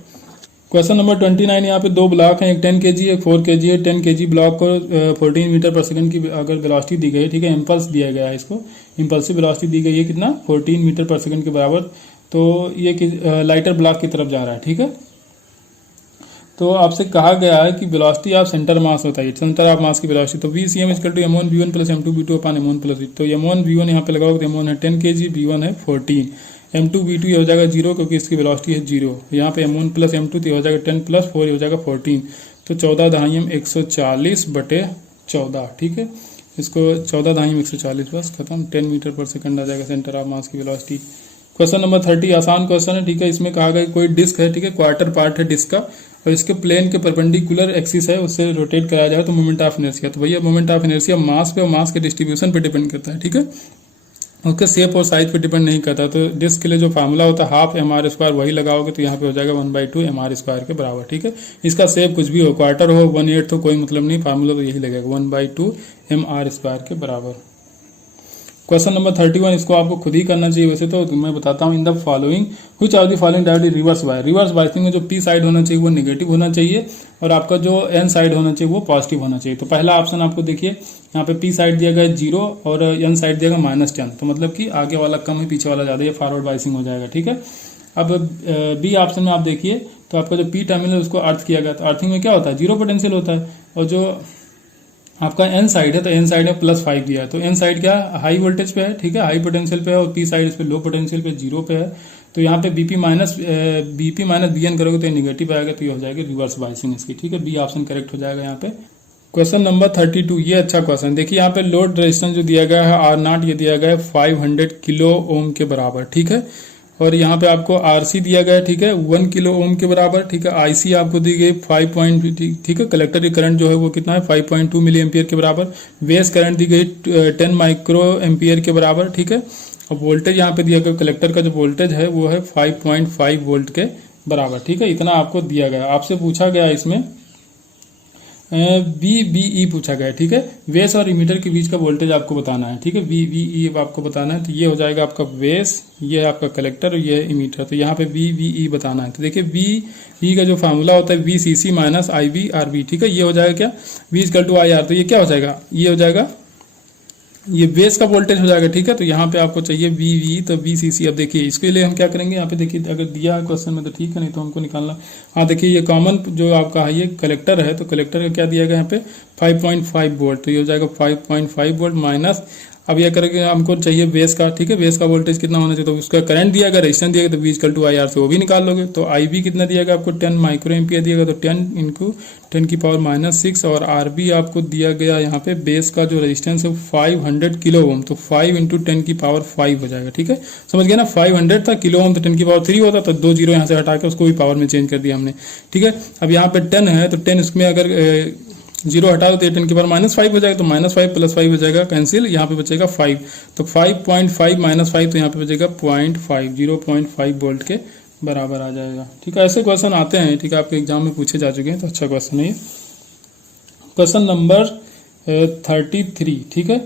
क्वेश्चन नंबर 29, यहाँ पे दो ब्लॉक हैं, एक 10 kg एक 4 kg है। 10 kg ब्लॉक को 14 मीटर पर सेकंड की अगर वेलोसिटी दी गई है, ठीक है, इम्पल्स दिया गया है, इसको इम्पल्सिव वेलोसिटी दी गई है कितना 14 मीटर पर सेकंड के बराबर, तो ये लाइटर ब्लॉक की तरफ जा रहा है, ठीक है। तो आपसे कहा गया है कि वेलोसिटी ऑफ सेंटर मास होता है, सेंटर ऑफ मास की वेलोसिटी, तो VCM equal to m1 v1 plus m2 v2 upon m1 plus v, तो m1 v1 यहाँ पे लगाओगे तो m1 है 10 kg, v1 है 14, m2 v2 ये हो जाएगा 0 क्योंकि इसकी वेलोसिटी है 0, यहाँ पे m1 प्लस m2 तो ये हो जाएगा 10 प्लस 4 ये हो जाएगा 14, तो 14 दहाई 140 बटे 14, ठीक है। इसको 14 दहाई 140 बस खत्म, 10 मीटर पर सेकंड आ जाएगा सेंटर ऑफ मास की वेलोसिटी। क्वेश्चन नंबर 30 आसान क्वेश्चन है, ठीक है। इसमें कहा गया कोई डिस्क है, ठीक है, क्वार्टर पार्ट है डिस्क का और इसके प्लेन के परपेंडिकुलर एक्सिस है, उससे रोटेट कराया जाए तो मोमेंट ऑफ इनर्शिया, तो भैया मोमेंट ऑफ इनर्शिया मास पे और मास के डिस्ट्रीब्यूशन पे डिपेंड करता है, ठीक है, उसके शेप और साइज पे डिपेंड नहीं करता। तो डिस्क के लिए जो फार्मूला होता है हाफ mr² वही लगाओगे तो यहाँ पे हो जाएगा 1/2 mr² के बराबर, ठीक है। इसका शेप कुछ भी हो, क्वार्टर हो 1/8 हो कोई मतलब नहीं, फार्मूला तो यही लगेगा 1/2 mr² के बराबर। क्वेश्चन नंबर 31, इसको आपको खुद ही करना चाहिए वैसे तो मैं बताता हूँ। In the following which of the following directly reverse by, reverse biasing में जो पी साइड होना चाहिए वो नेगेटिव होना चाहिए और आपका जो एन साइड होना चाहिए वो पॉजिटिव होना चाहिए। तो पहला ऑप्शन आपको देखिए, यहाँ पे पी साइड दिया गया 0 और एन साइड दिया गया -10, तो मतलब कि आगे वाला कम है पीछे वाला ज्यादा, ये फॉरवर्ड बायसिंग हो जाएगा, ठीक है। अब बी ऑप्शन में आप देखिए तो आपका जो पी टर्मिनल उसको अर्थ किया गया, तो अर्थिंग में क्या होता है 0 पोटेंशियल होता है, और जो आपका एन साइड है तो एन साइड में +5 दिया है, तो एन साइड क्या हाई वोल्टेज पे है, ठीक है, हाई पोटेंशियल पे है, और पी साइड इस पे लो पोटेंशियल पे 0 पे है, तो यहाँ पे बीपी माइनस बीएन करोगे तो निगेटिव आएगा, तो ये हो जाएगा रिवर्स बायसिंग इसकी, ठीक है। बी ऑप्शन करेक्ट हो जाएगा यहाँ पे। क्वेश्चन नंबर 32, ये अच्छा क्वेश्चन, देखिए यहाँ पे लोड रेजिस्टेंस जो दिया गया है R0 ये दिया गया है 500 किलो ओम के बराबर, ठीक है, और यहाँ पे आपको RC दिया गया है, ठीक है, 1 किलो ओम के बराबर, ठीक है। IC आपको दी गई 5 ठीक है, कलेक्टर की करंट जो है वो कितना है 5.2 मिली एम्पियर के बराबर, बेस करंट दी गई 10 माइक्रो एम्पियर के बराबर, ठीक है, और वोल्टेज यहाँ पे दिया गया कलेक्टर का जो वोल्टेज है वो है 5.5 वोल्ट के बराबर, ठीक है, इतना आपको दिया गया। आपसे पूछा गया इसमें VBE पूछा गया है, ठीक है, बेस और इमीटर के बीच का वोल्टेज आपको बताना है, ठीक है, VBE आपको बताना है, तो ये हो जाएगा आपका बेस, ये है आपका कलेक्टर और ये है इमीटर, तो यहाँ पे VBE बताना है। तो देखिए VBE का जो फार्मूला होता है VCC माइनस IB/RB, ठीक है, ये हो जाएगा क्या V=IR, तो ये क्या हो जाएगा, ये हो जाएगा ये बेस का वोल्टेज हो जाएगा, ठीक है। तो यहाँ पे आपको चाहिए VV, तो VCC। अब देखिए इसके लिए हम क्या करेंगे, यहाँ पे देखिए अगर दिया है क्वेश्चन में तो ठीक है, नहीं तो हमको निकालना। हाँ देखिए ये कॉमन जो आपका है ये कलेक्टर है, तो कलेक्टर का क्या दिया गया यहाँ पे 5.5 वोल्ट, तो ये हो जाएगा 5.5 वोल्ट माइनस, अब यह करेंगे हमको चाहिए बेस का, ठीक है, बेस का वोल्टेज कितना होना चाहिए, तो उसका करंट दिया गया, रेजिस्टेंस दिया गया, तो V=IR से वो भी निकाल लोगे। तो IB कितना दिया गया आपको 10 माइक्रो एम्पियर दिया गया, तो 10 × 10⁻⁻6, और RB आपको दिया गया यहाँ पे बेस का जो रेजिस्टेंस है 500 किलो ओम, तो 5 × 10⁵ हो जाएगा, ठीक है, समझ गया ना। 500 था किलो ओम तो 10⁻³ होता, तो 2 जीरो यहाँ से हटा के उसको भी पावर में चेंज कर दिया हमने, ठीक है। अब यहाँ पे 10 है तो 10 इसमें अगर 0 हटा दो तो 10⁻⁵ हो जाएगा, तो -5 + 5 हो जाएगा कैंसिल, यहाँ पे बचेगा 5, तो 5.5 - 5 तो यहाँ पे बचेगा 0.5 वोल्ट के बराबर आ जाएगा, ठीक है। ऐसे क्वेश्चन आते हैं, ठीक है, आपके एग्जाम में पूछे जा चुके हैं, तो अच्छा क्वेश्चन है ये। क्वेश्चन नंबर 33, ठीक है,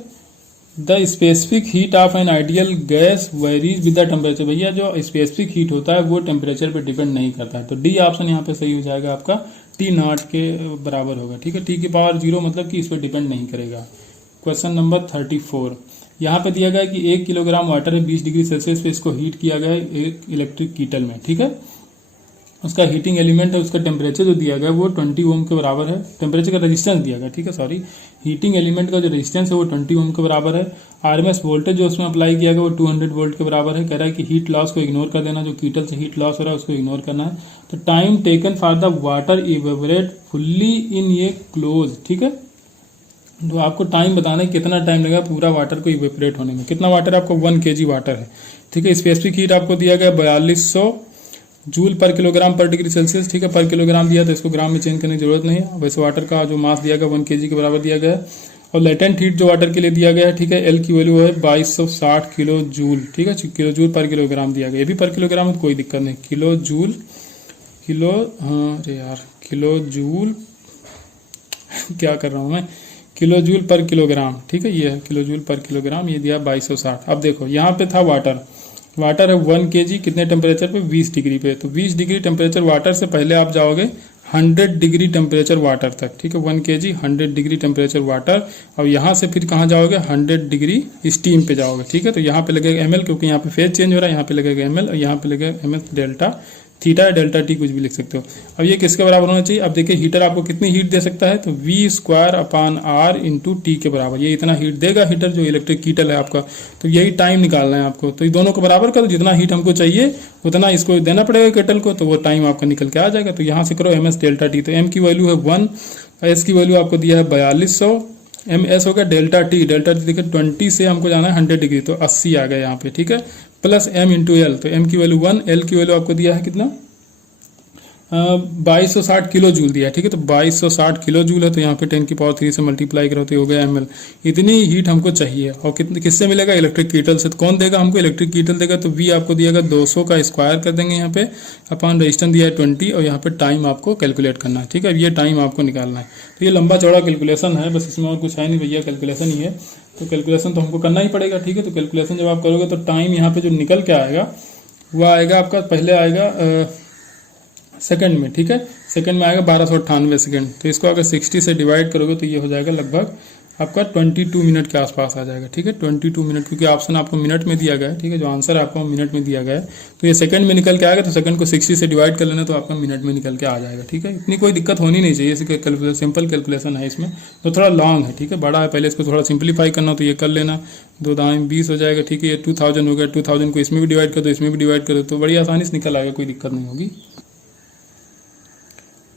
the specific heat of an ideal gas varies with the temperature, भैया जो स्पेसिफिक हीट होता है वो टेम्परेचर पे डिपेंड नहीं करता है, तो डी ऑप्शन यहाँ पे सही हो जाएगा आपका, T0 के बराबर होगा, ठीक है, T⁻0 मतलब कि इस पर डिपेंड नहीं करेगा। क्वेश्चन नंबर 34, यहाँ पे दिया गया है कि 1 किलोग्राम वाटर है 20 डिग्री सेल्सियस पे इसको हीट किया गया है एक इलेक्ट्रिक कीटल में, ठीक है, उसका हीटिंग एलिमेंट है, उसका टेम्परेचर जो दिया गया है वो 20 ओम के बराबर है, टेम्परेचर का रेजिस्टेंस दिया गया, ठीक है, सॉरी, हीटिंग एलिमेंट का जो रेजिस्टेंस है वो 20 ओम के बराबर है, RMS वोल्टेज जो उसमें अप्लाई किया गया वो 200 वोल्ट के बराबर है, कह रहा है कि हीट लॉस को इग्नोर कर देना, जो कीटल से हीट लॉस हो रहा है उसको इग्नोर करना है, तो time taken for the water evaporate fully in ये क्लोज, ठीक है, तो आपको टाइम बताना है कितना टाइम लगेगा पूरा वाटर को इवेपोरेट होने में, कितना वाटर आपको 1 kg वाटर है, ठीक है, स्पेसिफिक हीट आपको दिया गया 4200 जूल पर किलोग्राम पर डिग्री सेल्सियस, ठीक है। पर किलोग्राम दिया तो इसको ग्राम में चेंज करने की जरूरत नहीं है। वैसे वाटर का जो मास दिया गया 1 kg के बराबर दिया गया है। और लेटेंट हीट जो वाटर के लिए दिया गया है, ठीक है, एल की वैल्यू है 2260 किलो जूल, ठीक है, किलो जूल पर किलोग्राम दिया गया। ये भी पर किलोग्राम है, कोई दिक्कत नहीं। किलो जूल, किलो, हाँ अरे यार, किलो जूल क्या कर रहा हूँ मैं, किलो जूल पर किलोग्राम, ठीक है, ये है किलो जूल पर किलोग्राम, ये दिया 2260। अब देखो यहाँ पे था वाटर, वाटर है 1 kg कितने टेम्परेचर पे, 20 डिग्री पे। तो 20 डिग्री टेम्परेचर वाटर से पहले आप जाओगे 100 डिग्री टेम्परेचर वाटर तक, ठीक है। 1 kg 100 डिग्री टेम्परेचर वाटर, और यहाँ से फिर कहाँ जाओगे, 100 डिग्री स्टीम पे जाओगे, ठीक है। तो यहाँ पे लगेगा ml, क्योंकि यहाँ पे फेज चेंज हो रहा है, यहाँ पे लगेगा ml, और यहाँ पे लगेगा ms डेल्टा थीटा या डेल्टा टी, कुछ भी लिख सकते हो। अब ये किसके बराबर होना चाहिए, अब देखिए हीटर आपको कितनी हीट दे सकता है, तो V²/R इंटू टी के बराबर, ये इतना हीट देगा हीटर, जो इलेक्ट्रिक कीटल है आपका। तो यही टाइम निकालना है आपको, तो ये दोनों को बराबर कर, जितना हीट हमको चाहिए उतना इसको देना पड़ेगा केटल को, तो वो टाइम आपका निकल के आ जाएगा। तो यहाँ से करो ms डेल्टा टी, तो m की वैल्यू है 1, s की वैल्यू आपको दिया है 4200, ms हो गया, डेल्टा टी देखिए 20 से हमको जाना है 100 डिग्री, तो 80 आ गया यहाँ पे, ठीक है, प्लस m इंटू एल, तो m की वैल्यू 1, l की वैल्यू आपको दिया है कितना, 2260 किलो जूल दिया है, ठीक है। तो 2260 किलो जूल है, तो यहाँ पे 10 की पावर 3 से मल्टीप्लाई करो तो हो गया ml। इतनी हीट हमको चाहिए, और कितने किससे मिलेगा, इलेक्ट्रिक कीटल से। तो कौन देगा हमको, इलेक्ट्रिक कीटल देगा। तो V आपको दिएगा 200 का स्क्वायर कर देंगे यहाँ पे, अपॉन रेजिस्टेंस दिया है 20, और यहाँ पे टाइम आपको कैलकुलेट करना है, ठीक है। ये टाइम आपको निकालना है। तो ये लंबा चौड़ा कैलकुलेशन है, बस इसमें और कुछ है नहीं भैया, कैलकुलेशन ही है। तो कैलकुलेशन तो हमको करना ही पड़ेगा, ठीक है। तो कैलकुलेशन जब आप करोगे तो टाइम यहाँ पे जो निकल के आएगा वो आएगा आपका, पहले आएगा सेकंड में, ठीक है, सेकंड में आएगा 1298 सेकंड। तो इसको अगर 60 से डिवाइड करोगे तो ये हो जाएगा लगभग आपका 22 मिनट के आसपास आ जाएगा, ठीक है, 22 मिनट, क्योंकि ऑप्शन आपको मिनट में दिया गया है, ठीक है, जो आंसर आपको मिनट में दिया गया है। तो ये सेकंड में निकल के आएगा, तो सेकंड को 60 से डिवाइड कर लेना तो आपका मिनट में निकल के आ जाएगा, ठीक है। इतनी कोई दिक्कत होनी नहीं चाहिए, सिंपल कैलकुलेशन है इसमें, तो थोड़ा लॉन्ग है, ठीक है, बड़ा है, पहले इसको थोड़ा सिंप्लीफाई करना, तो ये कर लेना, 2 दाएं 20 हो जाएगा, ठीक है। ये 2000 हो गया, 2000 को इसमें भी डिवाइड कर दो, इसमें भी डिवाइड कर दो, तो बड़ी आसानी से निकल आएगा, कोई दिक्कत नहीं होगी।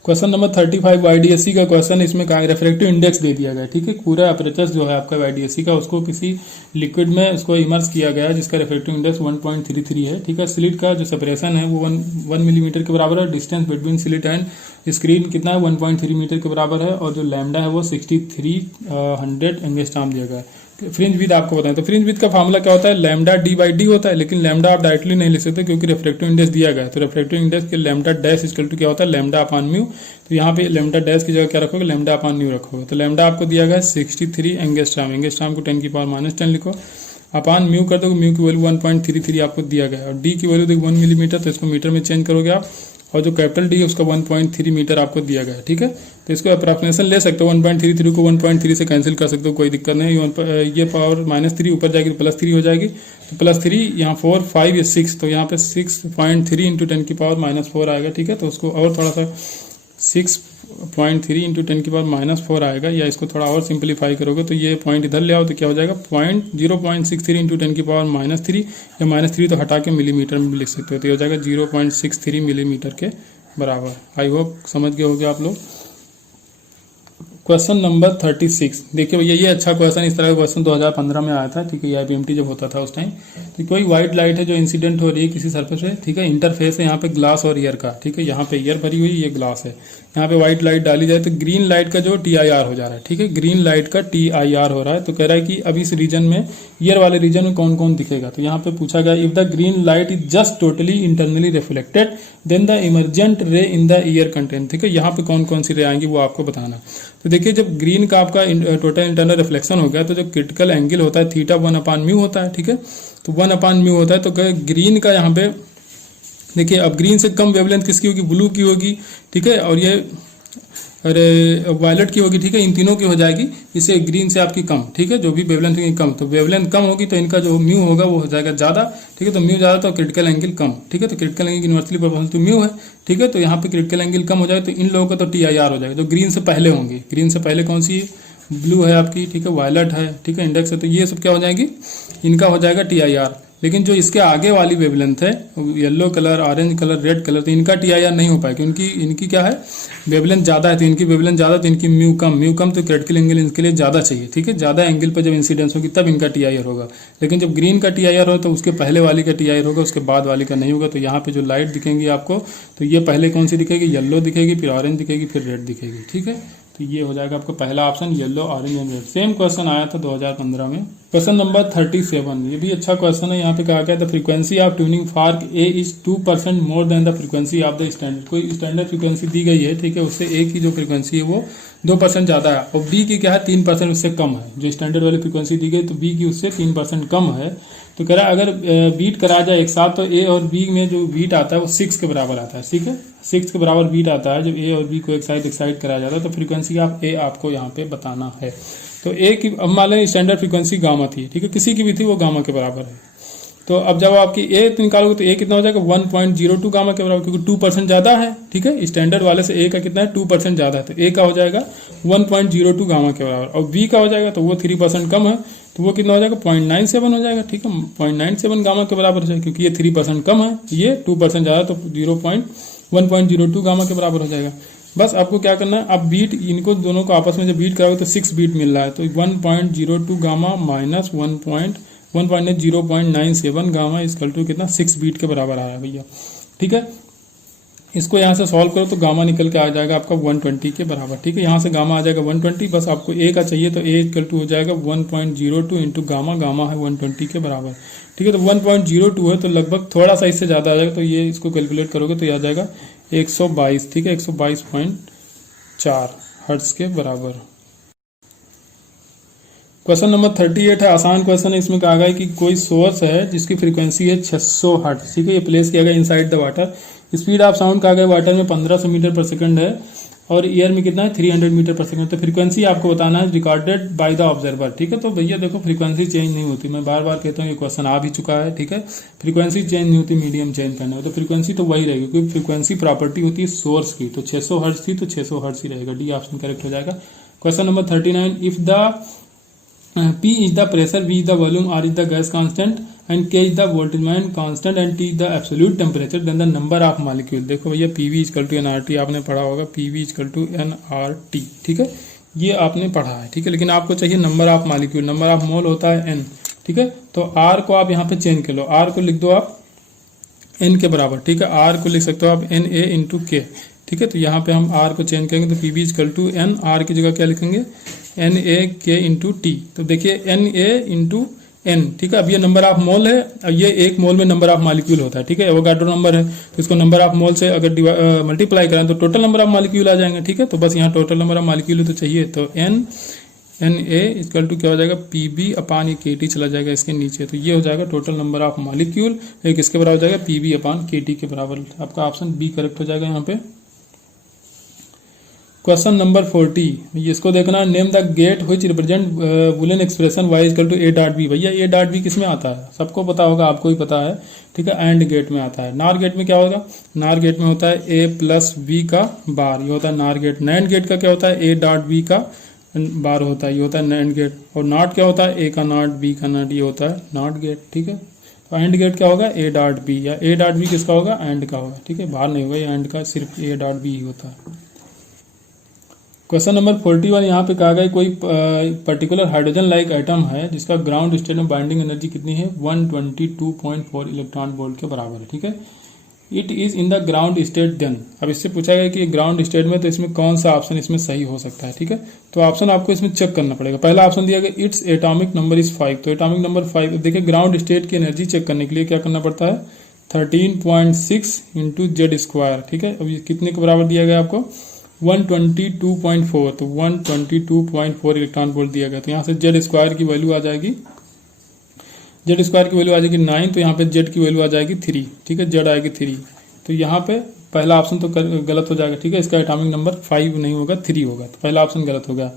क्वेश्चन नंबर 35 YDSC का क्वेश्चन, इसमें का रेफ्रेक्टिव इंडेक्स दे दिया गया है, ठीक है। पूरा अपर्चर जो है आपका YDSC का, उसको किसी लिक्विड में उसको इमर्स किया गया है, जिसका रेफ्रेक्टिव इंडेक्स 1.33 है, ठीक है। स्लिट का जो सेपरेशन है वो 1 मिलीमीटर के बराबर है। Distance between slit and screen कितना है, 1.3 मीटर के बराबर है। और जो लैम्डा है वो 6300 एंगस्ट्रॉम दिया गया है। फ्रिंज विद आपको बताएं, तो फ्रिंज विद का फार्मूला क्या होता है, लैम्डा d/d होता है, लेकिन लैम्डा आप डायरेक्टली नहीं लिख सकते क्योंकि रेफ्रेक्टिव इंडेक्स दिया गया है। तो रेफ्रेक्टिव इंडेक्स के लैम्डा डैश इक्वल टू क्या होता है, लैम्डा अपॉन म्यू। तो यहाँ पे लैम्डा डैश की जगह क्या रखोगे, लैम्डा अपॉन म्यू रखोगे। तो लैम्डा आपको दिया गया है 63 एंगस्ट्रॉम, एंगस्ट्रॉम को 10 की पावर -10 लिखो, अपॉन म्यू कर दो, म्यू की वैल्यू 1.33 आपको दिया गया है। और डी की वैल्यू देखो 1 मिलीमीटर, तो इसको मीटर में चेंज करोगे आप, और जो कैपिटल डी है उसका 1.3 मीटर आपको दिया गया है, ठीक है। तो इसको अप्रॉक्सिमेशन ले सकते हो, 1.33 को 1.3 से कैंसिल कर सकते हो, कोई दिक्कत नहीं। ये पावर -3 ऊपर जाएगी तो +3 हो जाएगी, तो +3 यहाँ 4 5 या 6, तो यहाँ पे 6.3 इंटू 10 की पावर -4 आएगा, ठीक है। तो उसको और थोड़ा सा 6.3 इंटू 10 की पावर -4 आएगा, या इसको थोड़ा और सिंप्लीफाई करोगे तो ये पॉइंट इधर ले आओ तो क्या हो जाएगा, 0.63 इंटू 10 की पावर -3, या -3 तो हटा के मिलीमीटर में भी लिख सकते हो, तो ये हो जाएगा 0.63 मिलीमीटर के बराबर। आई होप समझ गए होंगे आप लोग। क्वेश्चन नंबर 36, देखिए भैया ये अच्छा क्वेश्चन, इस तरह का क्वेश्चन 2015 में आया था, ठीक है, IPMT जब होता था उस टाइम। तो कोई व्हाइट लाइट है जो इंसिडेंट हो रही है किसी सरफेस पे, ठीक है, इंटरफेस है यहाँ पे ग्लास और एयर का, ठीक है, यहाँ पे एयर भरी हुई, ये ग्लास है, यहाँ पे व्हाइट लाइट डाली जाए तो ग्रीन लाइट का जो TIR हो जा रहा है, ठीक है, ग्रीन लाइट का TIR हो रहा है। तो कह रहा है कि अब इस रीजन में, ईयर वाले रीजन में कौन कौन दिखेगा। तो यहाँ पे पूछा गया, if the green light is just totally internally reflected then the emergent ray in the year content, ठीक है, यहाँ पे कौन कौन सी रे आएंगी वो आपको बताना। तो देखिए जब ग्रीन का आपका टोटल इंटरनल रिफ्लेक्शन हो गया तो जो क्रिटिकल एंगल होता है थीटा 1/μ होता है, ठीक है, तो 1/μ होता है। तो ग्रीन का यहाँ पे देखिए, अब ग्रीन से कम वेवलेंथ किसकी होगी, ब्लू की होगी, ठीक है, और ये वायलेट की होगी, ठीक है, इन तीनों की हो जाएगी, इसे ग्रीन से आपकी कम, ठीक है, जो भी वेवलेंथ की कम, तो वेवलेंथ कम होगी तो इनका जो म्यू होगा वो हो जाएगा ज्यादा, ठीक है, तो म्यू ज्यादा तो क्रिटिकल एंगल कम, ठीक है, तो critical angle inversely proportional to mu है, ठीक है। तो यहाँ पे क्रिटिकल एंगल कम हो जाएगा तो इन लोगों का तो TIR हो जाएगा, जो ग्रीन से पहले होंगे। ग्रीन से पहले कौन सी, ब्लू है आपकी, ठीक है, वायलेट है, ठीक है, इंडेक्स है, तो ये सब क्या हो जाएगी, इनका हो जाएगा TIR। लेकिन जो इसके आगे वाली वेवलेंथ है, yellow colour, orange colour, red colour, तो इनका TIR नहीं हो पाएगा क्योंकि इनकी क्या है, वेवलेंथ ज़्यादा है। तो इनकी वेवलेंथ ज़्यादा, तो इनकी म्यू कम, तो क्रिटिकल एंगल इनके लिए ज़्यादा चाहिए, ठीक है। ज़्यादा एंगल पर जब इंसिडेंस होगी तब इनका TIR होगा। लेकिन जब ग्रीन का TIR हो तो उसके पहले वाली का TIR होगा, उसके बाद वाली का नहीं होगा। तो यहाँ पे जो लाइट दिखेंगी आपको, तो ये पहले कौन सी दिखेगी, येलो दिखेगी, फिर ऑरेंज दिखेगी, फिर रेड दिखेगी, ठीक है। तो ये हो जाएगा आपका पहला option, yellow, orange and red. Same question आया था 2015 में। क्वेश्चन नंबर 37, ये भी अच्छा क्वेश्चन है। यहाँ पे कहा गया the frequency of tuning fork A is 2% more than the frequency of the standard. कोई स्टैंडर्ड फ्रीक्वेंसी दी गई है, ठीक है, उससे ए की जो फ्रीक्वेंसी है वो 2% ज़्यादा है और बी की क्या है 3% उससे कम है। जो स्टैंडर्ड वाली फ्रीक्वेंसी दी गई तो बी की उससे 3% कम है। तो कह रहा है अगर बीट करा जाए एक साथ, तो ए और बी में जो बीट आता है वो 6 के बराबर आता है, ठीक है। 6 के बराबर बीट आता है जब ए और बी को एक साथ एक्साइट कराया जाता है। तो फ्रीक्वेंसी ऑफ ए आपको यहाँ पे बताना है। तो ए की, अब मान लें स्टैंडर्ड फ्रीक्वेंसी गामा थी, ठीक है, किसी की भी थी, वो गामा के बराबर है। तो अब जब आपकी ए निकालोगे तो ए कितना हो जाएगा 1.02 गामा के बराबर, क्योंकि 2% ज़्यादा है, ठीक है। स्टैंडर्ड वाले से ए का कितना है 2% ज़्यादा है, तो ए का हो जाएगा 1.02 गामा के बराबर। और बी का हो जाएगा तो वो 3% कम है, तो वो कितना हो जाएगा 0.97 हो जाएगा, ठीक है। 0.97 गामा के बराबर है, क्योंकि ये 3% कम है, ये 2% ज़्यादा, तो 1.02 गामा के बराबर हो जाएगा। बस आपको क्या करना है, आप बीट इनको दोनों को आपस में जब बीट कराओगे तो 6 बीट मिल रहा है, तो 1.02 gamma minus 0.97 gamma equal to कितना 6 बीट के बराबर आया भैया, ठीक है। इसको यहाँ से सॉल्व करो तो गामा निकल के आ जाएगा आपका 120 के बराबर, ठीक है। यहाँ से गामा आ जाएगा 120, बस आपको ए का चाहिए तो ए इक्वल टू हो जाएगा 1.02 इंटू गामा, गामा है 120 के बराबर, ठीक है। तो 1.02 है तो लगभग थोड़ा सा इससे ज़्यादा आ जाएगा, तो ये इसको कैलकुलेट करोगे तो ये आ जाएगा 122, ठीक है, 122.4 हर्ट्ज के बराबर। क्वेश्चन नंबर 38 है, आसान क्वेश्चन है। इसमें कहा गया है कि कोई सोर्स है जिसकी फ्रीक्वेंसी है 600 हर्ट्ज, ठीक है, ये प्लेस किया गया inside the water. Speed of sound कहा गया वाटर में 1500 मीटर पर सेकंड है और एयर में कितना है 300 मीटर पर सेकंड। तो फ्रीक्वेंसी आपको बताना है रिकॉर्डेड बाय द ऑब्जर्वर, ठीक है। तो भैया देखो फ्रीक्वेंसी चेंज नहीं होती, मैं बार बार कहता हूँ, ये क्वेश्चन आ भी चुका है, ठीक है। फ्रीक्वेंसी चेंज नहीं होती मीडियम चेंज करने में, तो फ्रीक्वेंसी तो वही रहेगी, क्योंकि फ्रीक्वेंसी प्रॉपर्टी होती है सोर्स की। तो 600 हर्ट्ज थी तो 600 हर्ट्ज ही रहेगा, डी ऑप्शन करेक्ट हो जाएगा। Question number 39, if the P is the pressure, V is the volume, R is the gas constant and K is the Boltzmann constant and T is the absolute temperature, then the number of molecule। देखो भैया PV equal to NRT आपने पढ़ा होगा, PV equal to NRT, ठीक है, ये आपने पढ़ा है, ठीक है। लेकिन आपको चाहिए number of molecule, number of mole होता है N, ठीक है। तो R को आप यहाँ पे चेंज कर लो, R को लिख दो आप N के बराबर, ठीक है। R को लिख सकते हो आप NA इंटू K, ठीक है। तो यहाँ पे हम R को चेंज करेंगे तो PV equal to N, R की जगह क्या लिखेंगे NaK इंटू टी। तो देखिए Na इंटू N, ठीक है। अब ये नंबर ऑफ मोल है, अब ये एक मोल में नंबर ऑफ मॉलिक्यूल होता है, ठीक है। एवोगाड्रो नंबर है तो इसको नंबर ऑफ मोल से अगर मल्टीप्लाई करें तो टोटल नंबर ऑफ मॉलिक्यूल आ जाएंगे, ठीक है। तो बस यहाँ टोटल नंबर ऑफ मॉलिक्यूल तो चाहिए, तो Na इक्वल टू क्या हो जाएगा PB अपान KT चला जाएगा इसके नीचे, तो ये हो जाएगा टोटल नंबर ऑफ मॉलिक्यूल, एक इसके बराबर हो जाएगा PB अपान KT के बराबर। आपका ऑप्शन बी करेक्ट हो जाएगा यहाँ पे। क्वेश्चन नंबर 40, इसको देखना, name the gate which represent boolean expression y equal to A dot B. भैया ए डॉट बी किस में आता है, सबको पता होगा, आपको ही पता है, ठीक है। एंड गेट में आता है। नार गेट में क्या होगा, नार गेट में होता है ए प्लस बी का बार, ये होता है नार गेट। नैंड गेट का क्या होता है ए डॉट बी का बार होता है, ये होता है नैंड गेट। और नॉट क्या होता है ए का नॉट बी का नॉट, ये होता है नॉट गेट, ठीक है। तो एंड गेट क्या होगा ए डॉट बी, या ए डॉट बी किसका होगा एंड का होगा, ठीक है, बाहर नहीं होगा, ये एंड का सिर्फ ए डॉट बी ही होता है। क्वेश्चन नंबर 41, यहाँ पे कहा गया कोई पर्टिकुलर हाइड्रोजन लाइक आइटम है जिसका ग्राउंड स्टेट में बाइंडिंग एनर्जी कितनी है 122.4 इलेक्ट्रॉन वोल्ट के बराबर है, ठीक है। It is in the ground state then. अब इससे पूछा गया कि ग्राउंड स्टेट में, तो इसमें कौन सा ऑप्शन इसमें सही हो सकता है, ठीक है। तो ऑप्शन आपको इसमें चेक करना पड़ेगा। पहला ऑप्शन दिया गया इट्स एटॉमिक नंबर इज 5, तो एटॉमिक नंबर 5, देखिए ग्राउंड स्टेट की एनर्जी चेक करने के लिए क्या करना पड़ता है 13.6 इंटू जेड स्क्वायर, ठीक है। अब ये कितने के बराबर दिया गया आपको 122.4, तो 122.4 इलेक्ट्रॉन वोल्ट दिया गया। तो यहाँ से जेड स्क्वायर की वैल्यू आ जाएगी, जेड स्क्वायर की वैल्यू आ जाएगी 9, तो यहाँ पे जेड की वैल्यू आ जाएगी 3, ठीक है, जेड आएगी 3। तो यहाँ पे पहला ऑप्शन तो गलत हो जाएगा, ठीक है। इसका एटॉमिक नंबर 5 नहीं होगा 3 होगा, तो पहला ऑप्शन गलत हो गया।